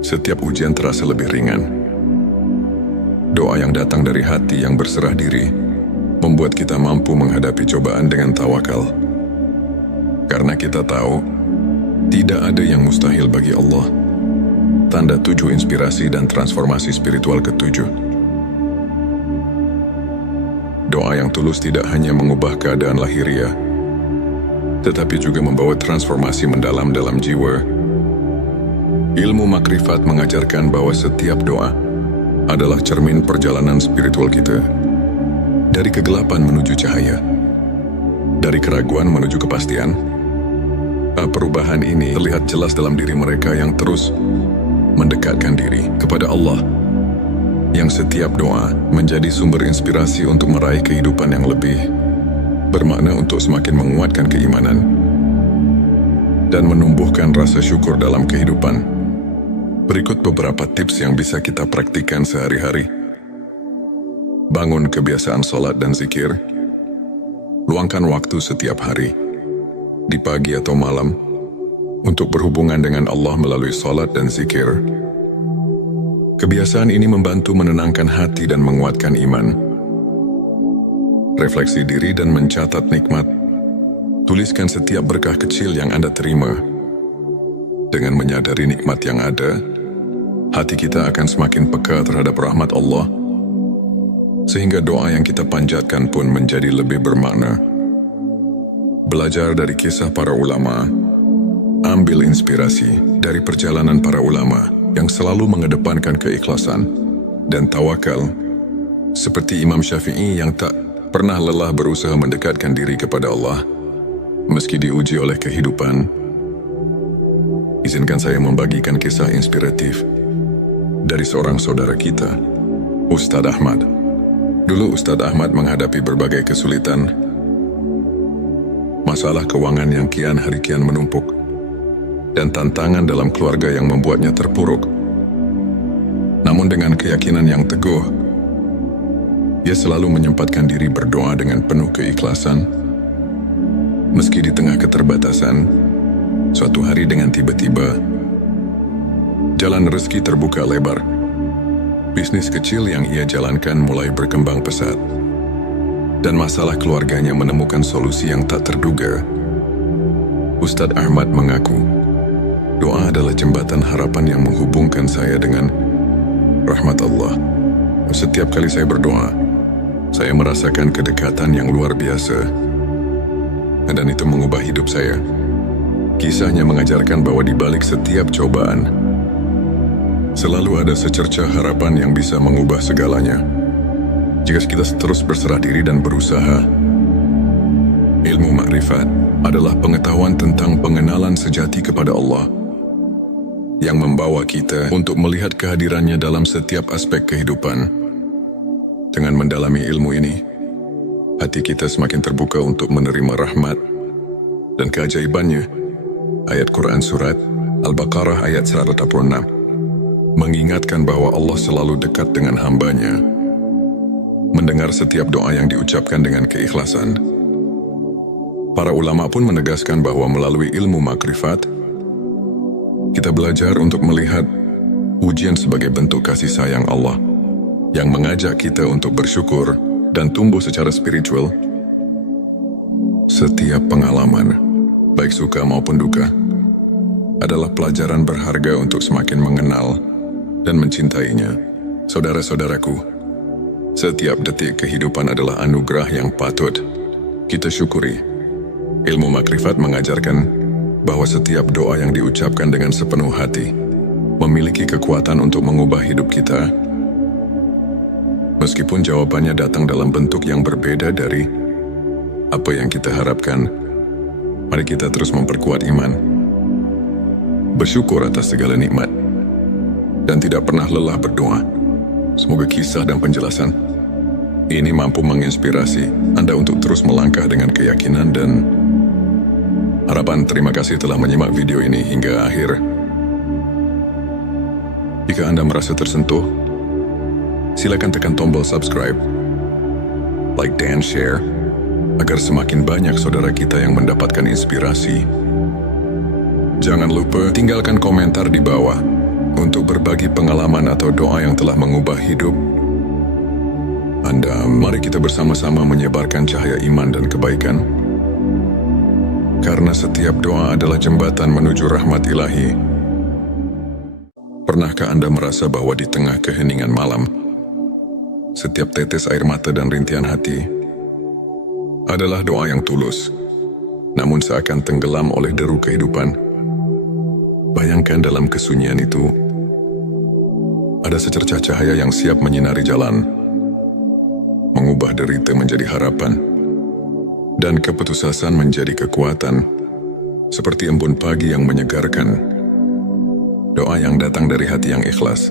setiap ujian terasa lebih ringan. Doa yang datang dari hati yang berserah diri membuat kita mampu menghadapi cobaan dengan tawakal. Karena kita tahu, tidak ada yang mustahil bagi Allah. Tanda 7 inspirasi dan transformasi spiritual ke-7. Doa yang tulus tidak hanya mengubah keadaan lahiriah, tetapi juga membawa transformasi mendalam dalam jiwa. Ilmu makrifat mengajarkan bahwa setiap doa adalah cermin perjalanan spiritual kita. Dari kegelapan menuju cahaya, dari keraguan menuju kepastian. Perubahan ini terlihat jelas dalam diri mereka yang terus mendekatkan diri kepada Allah, yang setiap doa menjadi sumber inspirasi untuk meraih kehidupan yang lebih bermakna, untuk semakin menguatkan keimanan dan menumbuhkan rasa syukur dalam kehidupan. Berikut beberapa tips yang bisa kita praktikkan sehari-hari. Bangun kebiasaan sholat dan zikir. Luangkan waktu setiap hari, di pagi atau malam, untuk berhubungan dengan Allah melalui sholat dan zikir. Kebiasaan ini membantu menenangkan hati dan menguatkan iman. Refleksi diri dan mencatat nikmat. Tuliskan setiap berkah kecil yang Anda terima. Dengan menyadari nikmat yang ada, hati kita akan semakin peka terhadap rahmat Allah, sehingga doa yang kita panjatkan pun menjadi lebih bermakna. Belajar dari kisah para ulama. Ambil inspirasi dari perjalanan para ulama yang selalu mengedepankan keikhlasan dan tawakal, seperti Imam Syafi'i yang tak pernah lelah berusaha mendekatkan diri kepada Allah meski diuji oleh kehidupan. izinkan saya membagikan kisah inspiratif dari seorang saudara kita, Ustadz Ahmad. Dulu Ustadz Ahmad menghadapi berbagai kesulitan, masalah keuangan yang kian hari kian menumpuk, dan tantangan dalam keluarga yang membuatnya terpuruk. Namun dengan keyakinan yang teguh, ia selalu menyempatkan diri berdoa dengan penuh keikhlasan. Meski di tengah keterbatasan, suatu hari dengan tiba-tiba, jalan rezeki terbuka lebar. Bisnis kecil yang ia jalankan mulai berkembang pesat, dan masalah keluarganya menemukan solusi yang tak terduga. Ustadz Ahmad mengaku, doa adalah jembatan harapan yang menghubungkan saya dengan rahmat Allah. Setiap kali saya berdoa, saya merasakan kedekatan yang luar biasa, dan itu mengubah hidup saya. Kisahnya mengajarkan bahwa di balik setiap cobaan, selalu ada secercah harapan yang bisa mengubah segalanya. Jika kita terus berserah diri dan berusaha. Ilmu makrifat adalah pengetahuan tentang pengenalan sejati kepada Allah, yang membawa kita untuk melihat kehadirannya dalam setiap aspek kehidupan. Dengan mendalami ilmu ini, hati kita semakin terbuka untuk menerima rahmat dan keajaibannya. Ayat Quran Surat Al-Baqarah ayat 186 mengingatkan bahwa Allah selalu dekat dengan hambanya, mendengar setiap doa yang diucapkan dengan keikhlasan. Para ulama pun menegaskan bahwa melalui ilmu makrifat, kita belajar untuk melihat ujian sebagai bentuk kasih sayang Allah, yang mengajak kita untuk bersyukur dan tumbuh secara spiritual. Setiap pengalaman, baik suka maupun duka, adalah pelajaran berharga untuk semakin mengenal dan mencintainya. Saudara-saudaraku, setiap detik kehidupan adalah anugerah yang patut kita syukuri. Ilmu makrifat mengajarkan bahwa setiap doa yang diucapkan dengan sepenuh hati memiliki kekuatan untuk mengubah hidup kita. Meskipun jawabannya datang dalam bentuk yang berbeda dari apa yang kita harapkan, mari kita terus memperkuat iman, bersyukur atas segala nikmat, dan tidak pernah lelah berdoa. Semoga kisah dan penjelasan ini mampu menginspirasi Anda untuk terus melangkah dengan keyakinan dan harapan. Terima kasih telah menyimak video ini hingga akhir. Jika Anda merasa tersentuh, silakan tekan tombol subscribe, like dan share, agar semakin banyak saudara kita yang mendapatkan inspirasi. Jangan lupa tinggalkan komentar di bawah untuk berbagi pengalaman atau doa yang telah mengubah hidup Anda. Mari kita bersama-sama menyebarkan cahaya iman dan kebaikan, karena setiap doa adalah jembatan menuju rahmat ilahi. Pernahkah Anda merasa bahwa di tengah keheningan malam, setiap tetes air mata dan rintihan hati adalah doa yang tulus, namun seakan tenggelam oleh deru kehidupan? Bayangkan dalam kesunyian itu, ada secercah cahaya yang siap menyinari jalan, mengubah derita menjadi harapan, dan keputusasaan menjadi kekuatan, seperti embun pagi yang menyegarkan. Doa yang datang dari hati yang ikhlas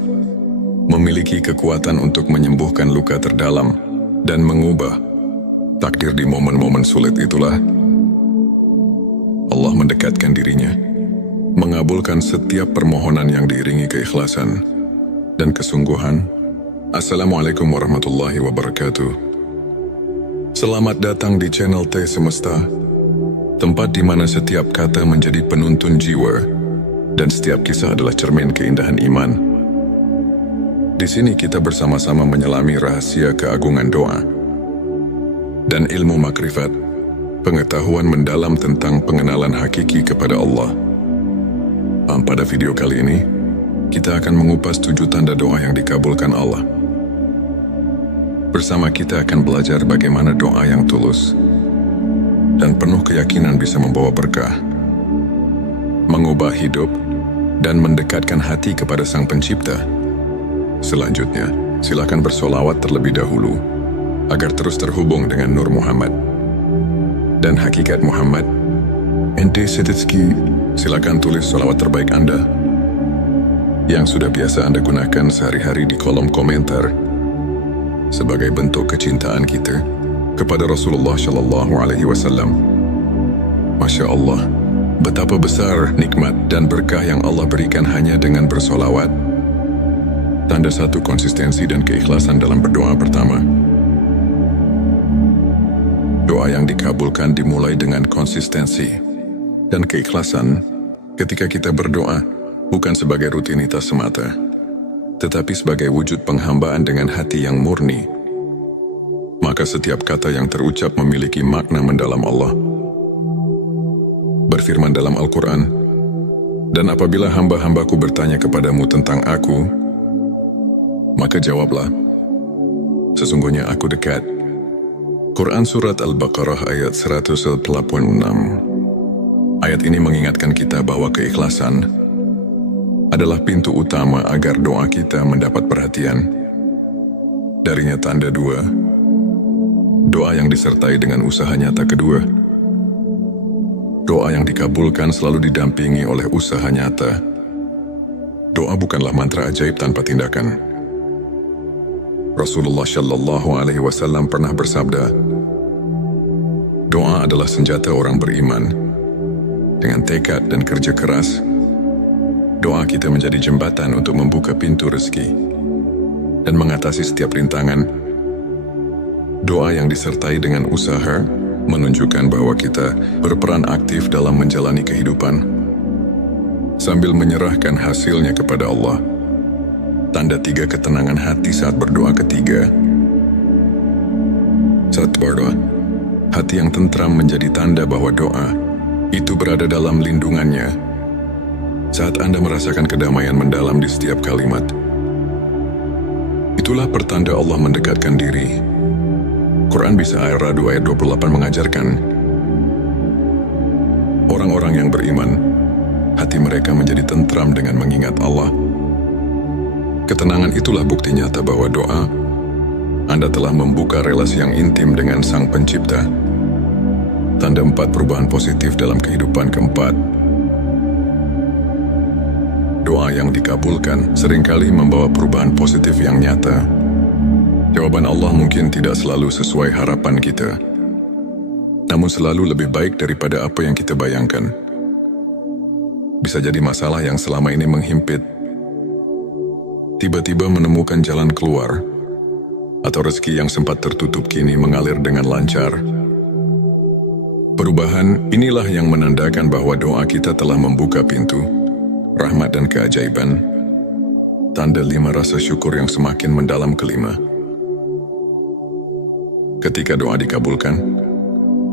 memiliki kekuatan untuk menyembuhkan luka terdalam dan mengubah takdir. Di momen-momen sulit itulah Allah mendekatkan dirinya, mengabulkan setiap permohonan yang diiringi keikhlasan dan kesungguhan. Assalamualaikum warahmatullahi wabarakatuh. Selamat datang di channel T Semesta, tempat di mana setiap kata menjadi penuntun jiwa dan setiap kisah adalah cermin keindahan iman. Di sini kita bersama-sama menyelami rahasia keagungan doa dan ilmu makrifat, pengetahuan mendalam tentang pengenalan hakiki kepada Allah. Pada video kali ini, kita akan mengupas 7 tanda doa yang dikabulkan Allah. Bersama kita akan belajar bagaimana doa yang tulus dan penuh keyakinan bisa membawa berkah, mengubah hidup, dan mendekatkan hati kepada Sang Pencipta. Selanjutnya, silakan bersolawat terlebih dahulu agar terus terhubung dengan Nur Muhammad dan hakikat Muhammad Ente Setitski, silakan tulis salawat terbaik Anda yang sudah biasa Anda gunakan sehari-hari di kolom komentar sebagai bentuk kecintaan kita kepada Rasulullah Shallallahu Alaihi Wasallam. Masya Allah, betapa besar nikmat dan berkah yang Allah berikan hanya dengan bersolawat. Tanda satu konsistensi dan keikhlasan dalam berdoa pertama. Doa yang dikabulkan dimulai dengan konsistensi dan keikhlasan ketika kita berdoa bukan sebagai rutinitas semata, tetapi sebagai wujud penghambaan dengan hati yang murni. Maka setiap kata yang terucap memiliki makna mendalam. Allah berfirman dalam Al-Quran, "Dan apabila hamba-hambaku bertanya kepadamu tentang aku, maka jawablah, sesungguhnya aku dekat." Quran Surat Al-Baqarah ayat 186. Ayat ini mengingatkan kita bahwa keikhlasan adalah pintu utama agar doa kita mendapat perhatian. Darinya tanda dua, doa yang disertai dengan usaha nyata kedua. Doa yang dikabulkan selalu didampingi oleh usaha nyata. Doa bukanlah mantra ajaib tanpa tindakan. Rasulullah Shallallahu Alaihi Wasallam pernah bersabda, doa adalah senjata orang beriman. Dengan tekad dan kerja keras, doa kita menjadi jembatan untuk membuka pintu rezeki dan mengatasi setiap rintangan. Doa yang disertai dengan usaha menunjukkan bahwa kita berperan aktif dalam menjalani kehidupan sambil menyerahkan hasilnya kepada Allah. Tanda tiga ketenangan hati saat berdoa ketiga. Saat berdoa, hati yang tentram menjadi tanda bahwa doa itu berada dalam lindungannya. Saat Anda merasakan kedamaian mendalam di setiap kalimat, itulah pertanda Allah mendekatkan diri. Quran Bisa Ar-Ra'd ayat 28 mengajarkan, orang-orang yang beriman, hati mereka menjadi tentram dengan mengingat Allah. Ketenangan itulah bukti nyata bahwa doa Anda telah membuka relasi yang intim dengan Sang Pencipta. Tanda 4 perubahan positif dalam kehidupan. Keempat, doa yang dikabulkan seringkali membawa perubahan positif yang nyata. Jawaban Allah mungkin tidak selalu sesuai harapan kita, namun selalu lebih baik daripada apa yang kita bayangkan. Bisa jadi masalah yang selama ini menghimpit tiba-tiba menemukan jalan keluar, atau rezeki yang sempat tertutup kini mengalir dengan lancar. Perubahan inilah yang menandakan bahwa doa kita telah membuka pintu rahmat dan keajaiban. Tanda 5 rasa syukur yang semakin mendalam. Kelima, ketika doa dikabulkan,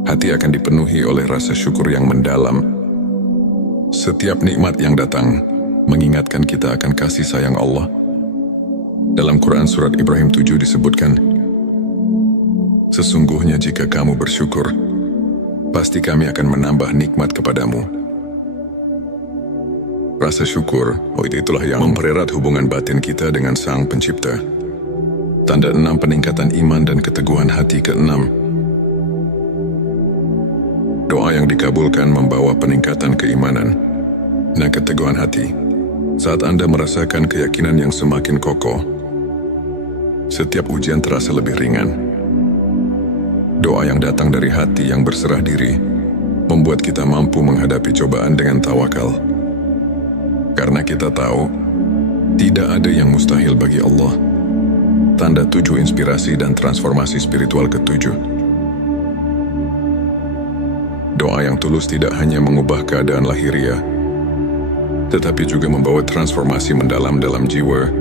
hati akan dipenuhi oleh rasa syukur yang mendalam. Setiap nikmat yang datang mengingatkan kita akan kasih sayang Allah. Dalam Quran Surat Ibrahim 7 disebutkan, sesungguhnya jika kamu bersyukur, pasti kami akan menambah nikmat kepadamu. Rasa syukur, itulah yang mempererat hubungan batin kita dengan Sang Pencipta. Tanda 6 peningkatan iman dan keteguhan hati. Keenam, doa yang dikabulkan membawa peningkatan keimanan dan keteguhan hati. Saat Anda merasakan keyakinan yang semakin kokoh, setiap ujian terasa lebih ringan. Doa yang datang dari hati yang berserah diri membuat kita mampu menghadapi cobaan dengan tawakal. Karena kita tahu, tidak ada yang mustahil bagi Allah. Tanda 7 inspirasi dan transformasi spiritual. Ketujuh, doa yang tulus tidak hanya mengubah keadaan lahiriah, tetapi juga membawa transformasi mendalam dalam jiwa.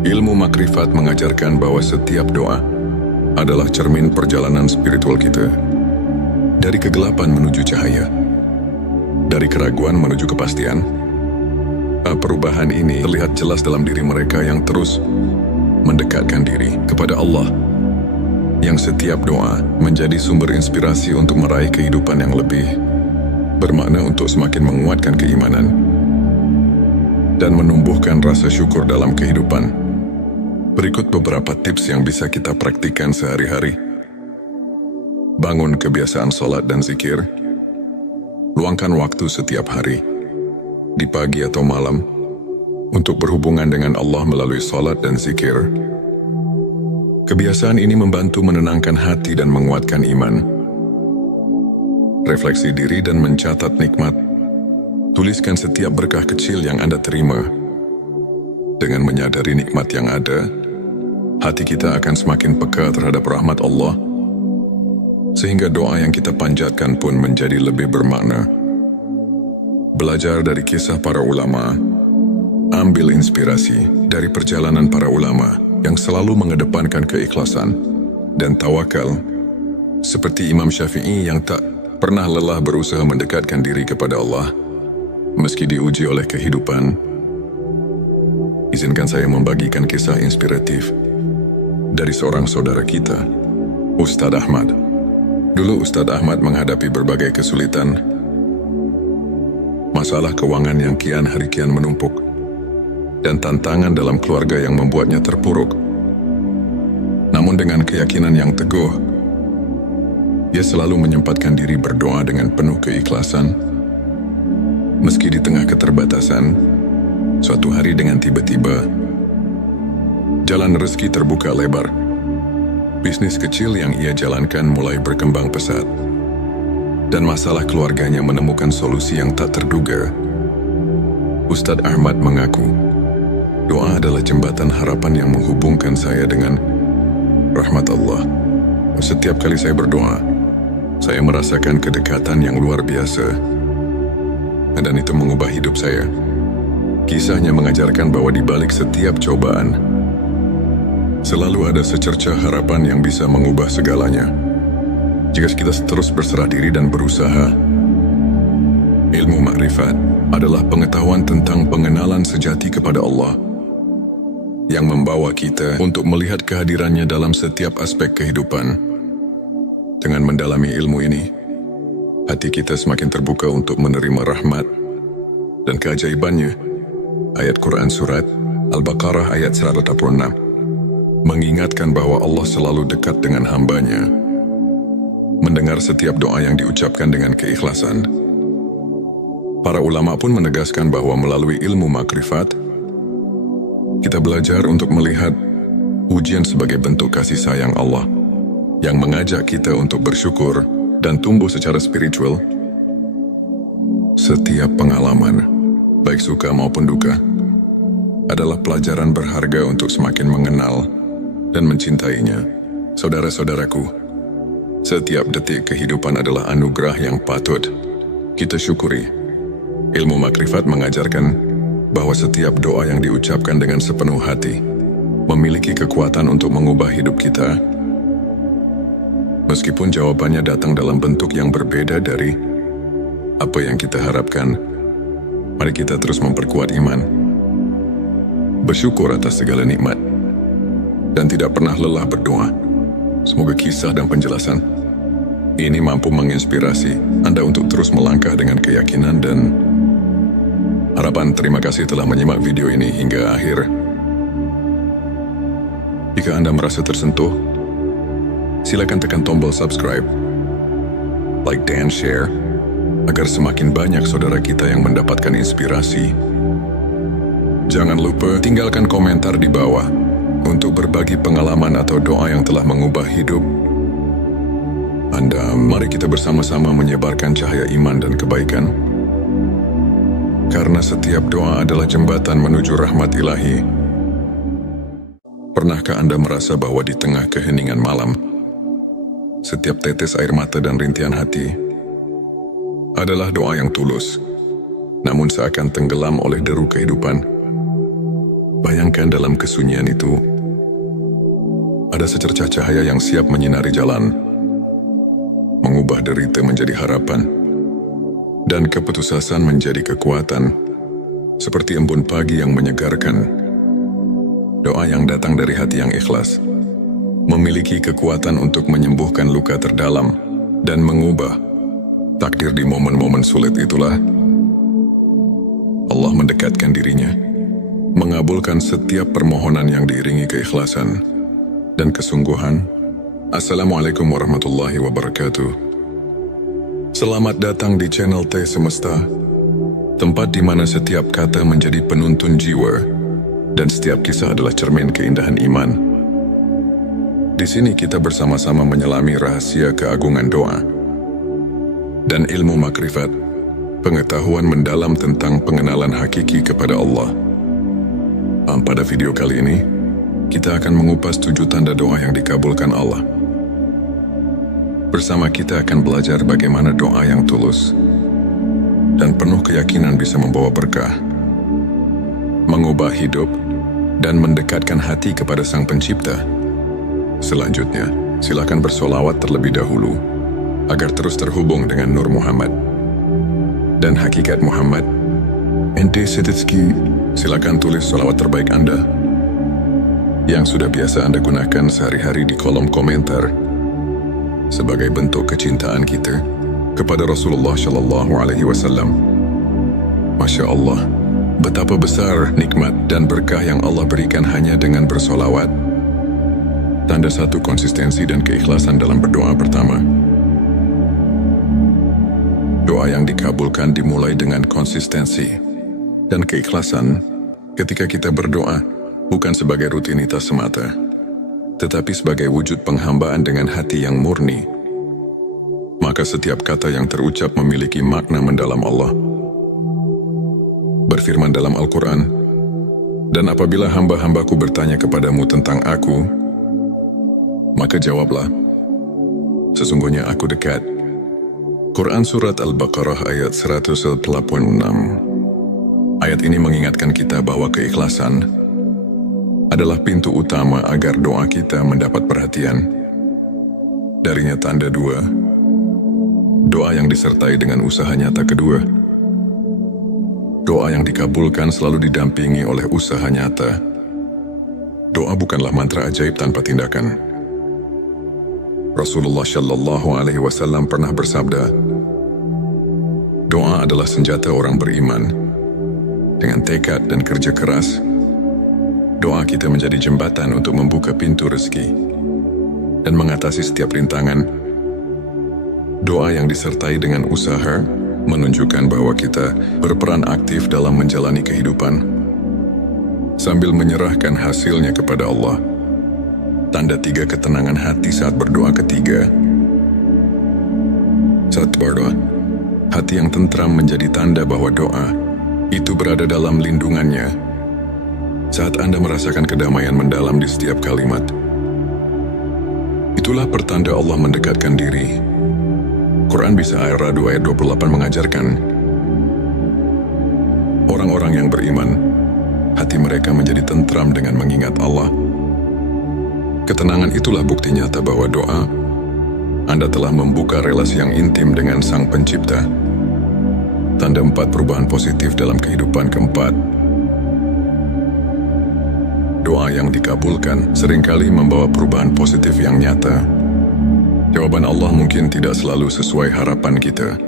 Ilmu makrifat mengajarkan bahwa setiap doa adalah cermin perjalanan spiritual kita. Dari kegelapan menuju cahaya, dari keraguan menuju kepastian. Perubahan ini terlihat jelas dalam diri mereka yang terus mendekatkan diri kepada Allah, yang setiap doa menjadi sumber inspirasi untuk meraih kehidupan yang lebih bermakna, untuk semakin menguatkan keimanan dan menumbuhkan rasa syukur dalam kehidupan. Berikut beberapa tips yang bisa kita praktikkan sehari-hari. Bangun kebiasaan sholat dan zikir. Luangkan waktu setiap hari, di pagi atau malam, untuk berhubungan dengan Allah melalui salat dan zikir. Kebiasaan ini membantu menenangkan hati dan menguatkan iman. Refleksi diri dan mencatat nikmat. Tuliskan setiap berkah kecil yang Anda terima. Dengan menyadari nikmat yang ada, hati kita akan semakin peka terhadap rahmat Allah, sehingga doa yang kita panjatkan pun menjadi lebih bermakna. Belajar dari kisah para ulama, ambil inspirasi dari perjalanan para ulama yang selalu mengedepankan keikhlasan dan tawakal, seperti Imam Syafi'i yang tak pernah lelah berusaha mendekatkan diri kepada Allah, meski diuji oleh kehidupan. Izinkan saya membagikan kisah inspiratif dari seorang saudara kita, Ustadz Ahmad. Dulu Ustadz Ahmad menghadapi berbagai kesulitan, masalah keuangan yang kian hari kian menumpuk, dan tantangan dalam keluarga yang membuatnya terpuruk. Namun dengan keyakinan yang teguh, ia selalu menyempatkan diri berdoa dengan penuh keikhlasan. Meski di tengah keterbatasan, suatu hari dengan tiba-tiba, jalan rezeki terbuka lebar. Bisnis kecil yang ia jalankan mulai berkembang pesat, dan masalah keluarganya menemukan solusi yang tak terduga. Ustadz Ahmad mengaku, doa adalah jembatan harapan yang menghubungkan saya dengan rahmat Allah. Setiap kali saya berdoa, saya merasakan kedekatan yang luar biasa, dan itu mengubah hidup saya. Kisahnya mengajarkan bahwa di balik setiap cobaan, selalu ada secercah harapan yang bisa mengubah segalanya. Jika kita terus berserah diri dan berusaha. Ilmu makrifat adalah pengetahuan tentang pengenalan sejati kepada Allah, yang membawa kita untuk melihat kehadirannya dalam setiap aspek kehidupan. Dengan mendalami ilmu ini, hati kita semakin terbuka untuk menerima rahmat dan keajaibannya. Ayat Quran Surat Al-Baqarah ayat 186 mengingatkan bahwa Allah selalu dekat dengan hambanya, mendengar setiap doa yang diucapkan dengan keikhlasan. Para ulama pun menegaskan bahwa melalui ilmu makrifat, kita belajar untuk melihat ujian sebagai bentuk kasih sayang Allah, yang mengajak kita untuk bersyukur dan tumbuh secara spiritual. Setiap pengalaman, baik suka maupun duka, adalah pelajaran berharga untuk semakin mengenal dan mencintainya. Saudara-saudaraku, setiap detik kehidupan adalah anugerah yang patut kita syukuri. Ilmu makrifat mengajarkan bahwa setiap doa yang diucapkan dengan sepenuh hati memiliki kekuatan untuk mengubah hidup kita. Meskipun jawabannya datang dalam bentuk yang berbeda dari apa yang kita harapkan, mari kita terus memperkuat iman, bersyukur atas segala nikmat, dan tidak pernah lelah berdoa. Semoga kisah dan penjelasan ini mampu menginspirasi Anda untuk terus melangkah dengan keyakinan dan harapan. Terima kasih telah menyimak video ini hingga akhir. Jika Anda merasa tersentuh, silakan tekan tombol subscribe, like dan share, agar semakin banyak saudara kita yang mendapatkan inspirasi. Jangan lupa tinggalkan komentar di bawah untuk berbagi pengalaman atau doa yang telah mengubah hidup Anda. Mari kita bersama-sama menyebarkan cahaya iman dan kebaikan, karena setiap doa adalah jembatan menuju rahmat ilahi. Pernahkah Anda merasa bahwa di tengah keheningan malam, setiap tetes air mata dan rintihan hati adalah doa yang tulus, namun seakan tenggelam oleh deru kehidupan? Bayangkan dalam kesunyian itu, ada secercah cahaya yang siap menyinari jalan, mengubah derita menjadi harapan, dan keputusasaan menjadi kekuatan, seperti embun pagi yang menyegarkan. Doa yang datang dari hati yang ikhlas memiliki kekuatan untuk menyembuhkan luka terdalam dan mengubah takdir. Di momen-momen sulit itulah Allah mendekatkan dirinya, mengabulkan setiap permohonan yang diiringi keikhlasan dan kesungguhan. Assalamualaikum warahmatullahi wabarakatuh. Selamat datang di channel T Semesta, tempat di mana setiap kata menjadi penuntun jiwa dan setiap kisah adalah cermin keindahan iman. Di sini kita bersama-sama menyelami rahasia keagungan doa dan ilmu makrifat, pengetahuan mendalam tentang pengenalan hakiki kepada Allah. Pada video kali ini, kita akan mengupas 7 tanda doa yang dikabulkan Allah. Bersama kita akan belajar bagaimana doa yang tulus dan penuh keyakinan bisa membawa berkah, mengubah hidup, dan mendekatkan hati kepada Sang Pencipta. Selanjutnya, silakan bersolawat terlebih dahulu agar terus terhubung dengan Nur Muhammad dan hakikat Muhammad. Ente Setitski, silakan tulis solawat terbaik Anda yang sudah biasa Anda gunakan sehari-hari di kolom komentar sebagai bentuk kecintaan kita kepada Rasulullah Shallallahu Alaihi Wasallam. Masya Allah, betapa besar nikmat dan berkah yang Allah berikan hanya dengan bersolawat. Tanda 1, konsistensi dan keikhlasan dalam berdoa. Pertama, doa yang dikabulkan dimulai dengan konsistensi dan keikhlasan. Ketika kita berdoa bukan sebagai rutinitas semata, tetapi sebagai wujud penghambaan dengan hati yang murni, maka setiap kata yang terucap memiliki makna mendalam. Allah berfirman dalam Al-Quran, "Dan apabila hamba-hambaku bertanya kepadamu tentang aku, maka jawablah, sesungguhnya aku dekat." Quran Surat Al-Baqarah ayat 186. Ayat ini mengingatkan kita bahwa keikhlasan adalah pintu utama agar doa kita mendapat perhatian. Darinya tanda 2, doa yang disertai dengan usaha nyata. Kedua, doa yang dikabulkan selalu didampingi oleh usaha nyata. Doa bukanlah mantra ajaib tanpa tindakan. Rasulullah Shallallahu Alaihi Wasallam pernah bersabda, doa adalah senjata orang beriman. Dengan tekad dan kerja keras, doa kita menjadi jembatan untuk membuka pintu rezeki dan mengatasi setiap rintangan. Doa yang disertai dengan usaha menunjukkan bahwa kita berperan aktif dalam menjalani kehidupan sambil menyerahkan hasilnya kepada Allah. Tanda 3, ketenangan hati saat berdoa. Ketiga, saat berdoa, hati yang tentram menjadi tanda bahwa doa itu berada dalam lindungannya. Saat Anda merasakan kedamaian mendalam di setiap kalimat, itulah pertanda Allah mendekatkan diri. Quran Bisa Ar-Ra'd ayat 28 mengajarkan, orang-orang yang beriman, hati mereka menjadi tentram dengan mengingat Allah. Ketenangan itulah bukti nyata bahwa doa Anda telah membuka relasi yang intim dengan Sang Pencipta. Tanda 4, perubahan positif dalam kehidupan. Keempat, doa yang dikabulkan seringkali membawa perubahan positif yang nyata. Jawaban Allah mungkin tidak selalu sesuai harapan kita,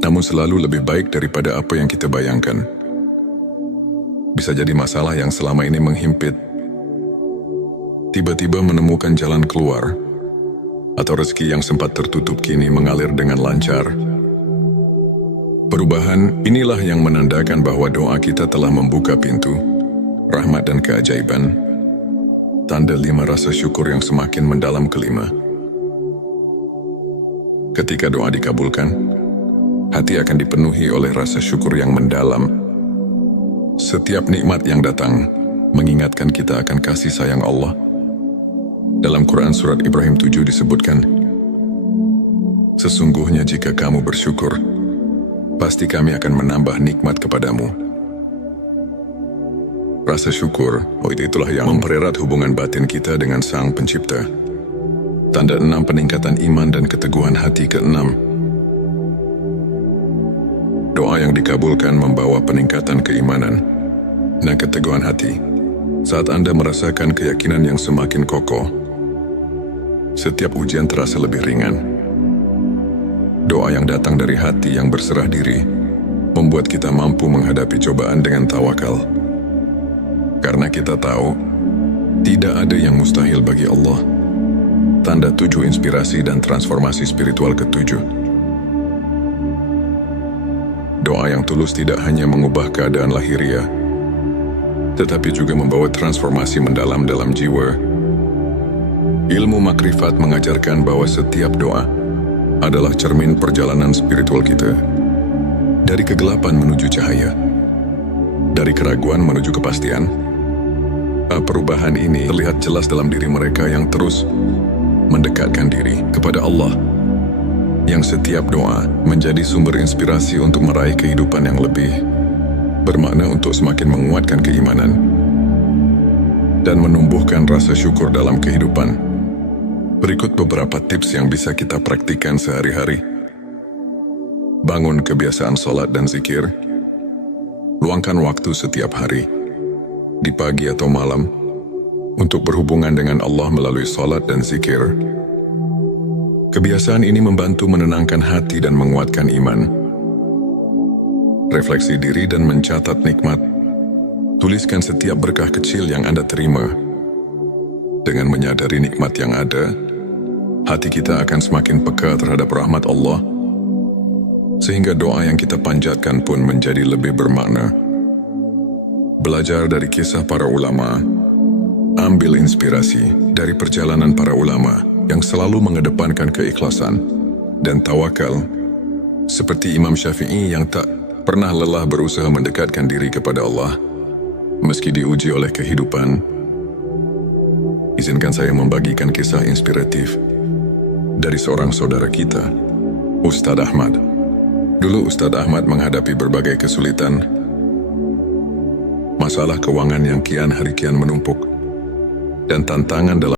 namun selalu lebih baik daripada apa yang kita bayangkan. Bisa jadi masalah yang selama ini menghimpit tiba-tiba menemukan jalan keluar, atau rezeki yang sempat tertutup kini mengalir dengan lancar. Perubahan inilah yang menandakan bahwa doa kita telah membuka pintu rahmat dan keajaiban. Tanda 5, rasa syukur yang semakin mendalam. Kelima, ketika doa dikabulkan, hati akan dipenuhi oleh rasa syukur yang mendalam. Setiap nikmat yang datang mengingatkan kita akan kasih sayang Allah. Dalam Quran Surat Ibrahim 7 disebutkan, sesungguhnya jika kamu bersyukur, pasti kami akan menambah nikmat kepadamu. Rasa syukur, itulah yang mempererat hubungan batin kita dengan Sang Pencipta. Tanda 6, peningkatan iman dan keteguhan hati. Keenam, doa yang dikabulkan membawa peningkatan keimanan dan keteguhan hati. Saat Anda merasakan keyakinan yang semakin kokoh, setiap ujian terasa lebih ringan. Doa yang datang dari hati yang berserah diri membuat kita mampu menghadapi cobaan dengan tawakal. Karena kita tahu, tidak ada yang mustahil bagi Allah. Tanda 7, inspirasi dan transformasi spiritual. Ketujuh, doa yang tulus tidak hanya mengubah keadaan lahiriah, tetapi juga membawa transformasi mendalam dalam jiwa. Ilmu makrifat mengajarkan bahwa setiap doa adalah cermin perjalanan spiritual kita. Dari kegelapan menuju cahaya, dari keraguan menuju kepastian. Perubahan ini terlihat jelas dalam diri mereka yang terus mendekatkan diri kepada Allah, yang setiap doa menjadi sumber inspirasi untuk meraih kehidupan yang lebih bermakna, untuk semakin menguatkan keimanan dan menumbuhkan rasa syukur dalam kehidupan. Berikut beberapa tips yang bisa kita praktikkan sehari-hari. Bangun kebiasaan sholat dan zikir. Luangkan waktu setiap hari, di pagi atau malam, untuk berhubungan dengan Allah melalui sholat dan zikir. Kebiasaan ini membantu menenangkan hati dan menguatkan iman. Refleksi diri dan mencatat nikmat. Tuliskan setiap berkah kecil yang Anda terima. Dengan menyadari nikmat yang ada, hati kita akan semakin peka terhadap rahmat Allah, sehingga doa yang kita panjatkan pun menjadi lebih bermakna. Belajar dari kisah para ulama. Ambil inspirasi dari perjalanan para ulama yang selalu mengedepankan keikhlasan dan tawakal, seperti Imam Syafi'i yang tak pernah lelah berusaha mendekatkan diri kepada Allah meski diuji oleh kehidupan. Izinkan saya membagikan kisah inspiratif dari seorang saudara kita, Ustadz Ahmad. Dulu Ustadz Ahmad menghadapi berbagai kesulitan, masalah keuangan yang kian hari kian menumpuk, dan tantangan dalam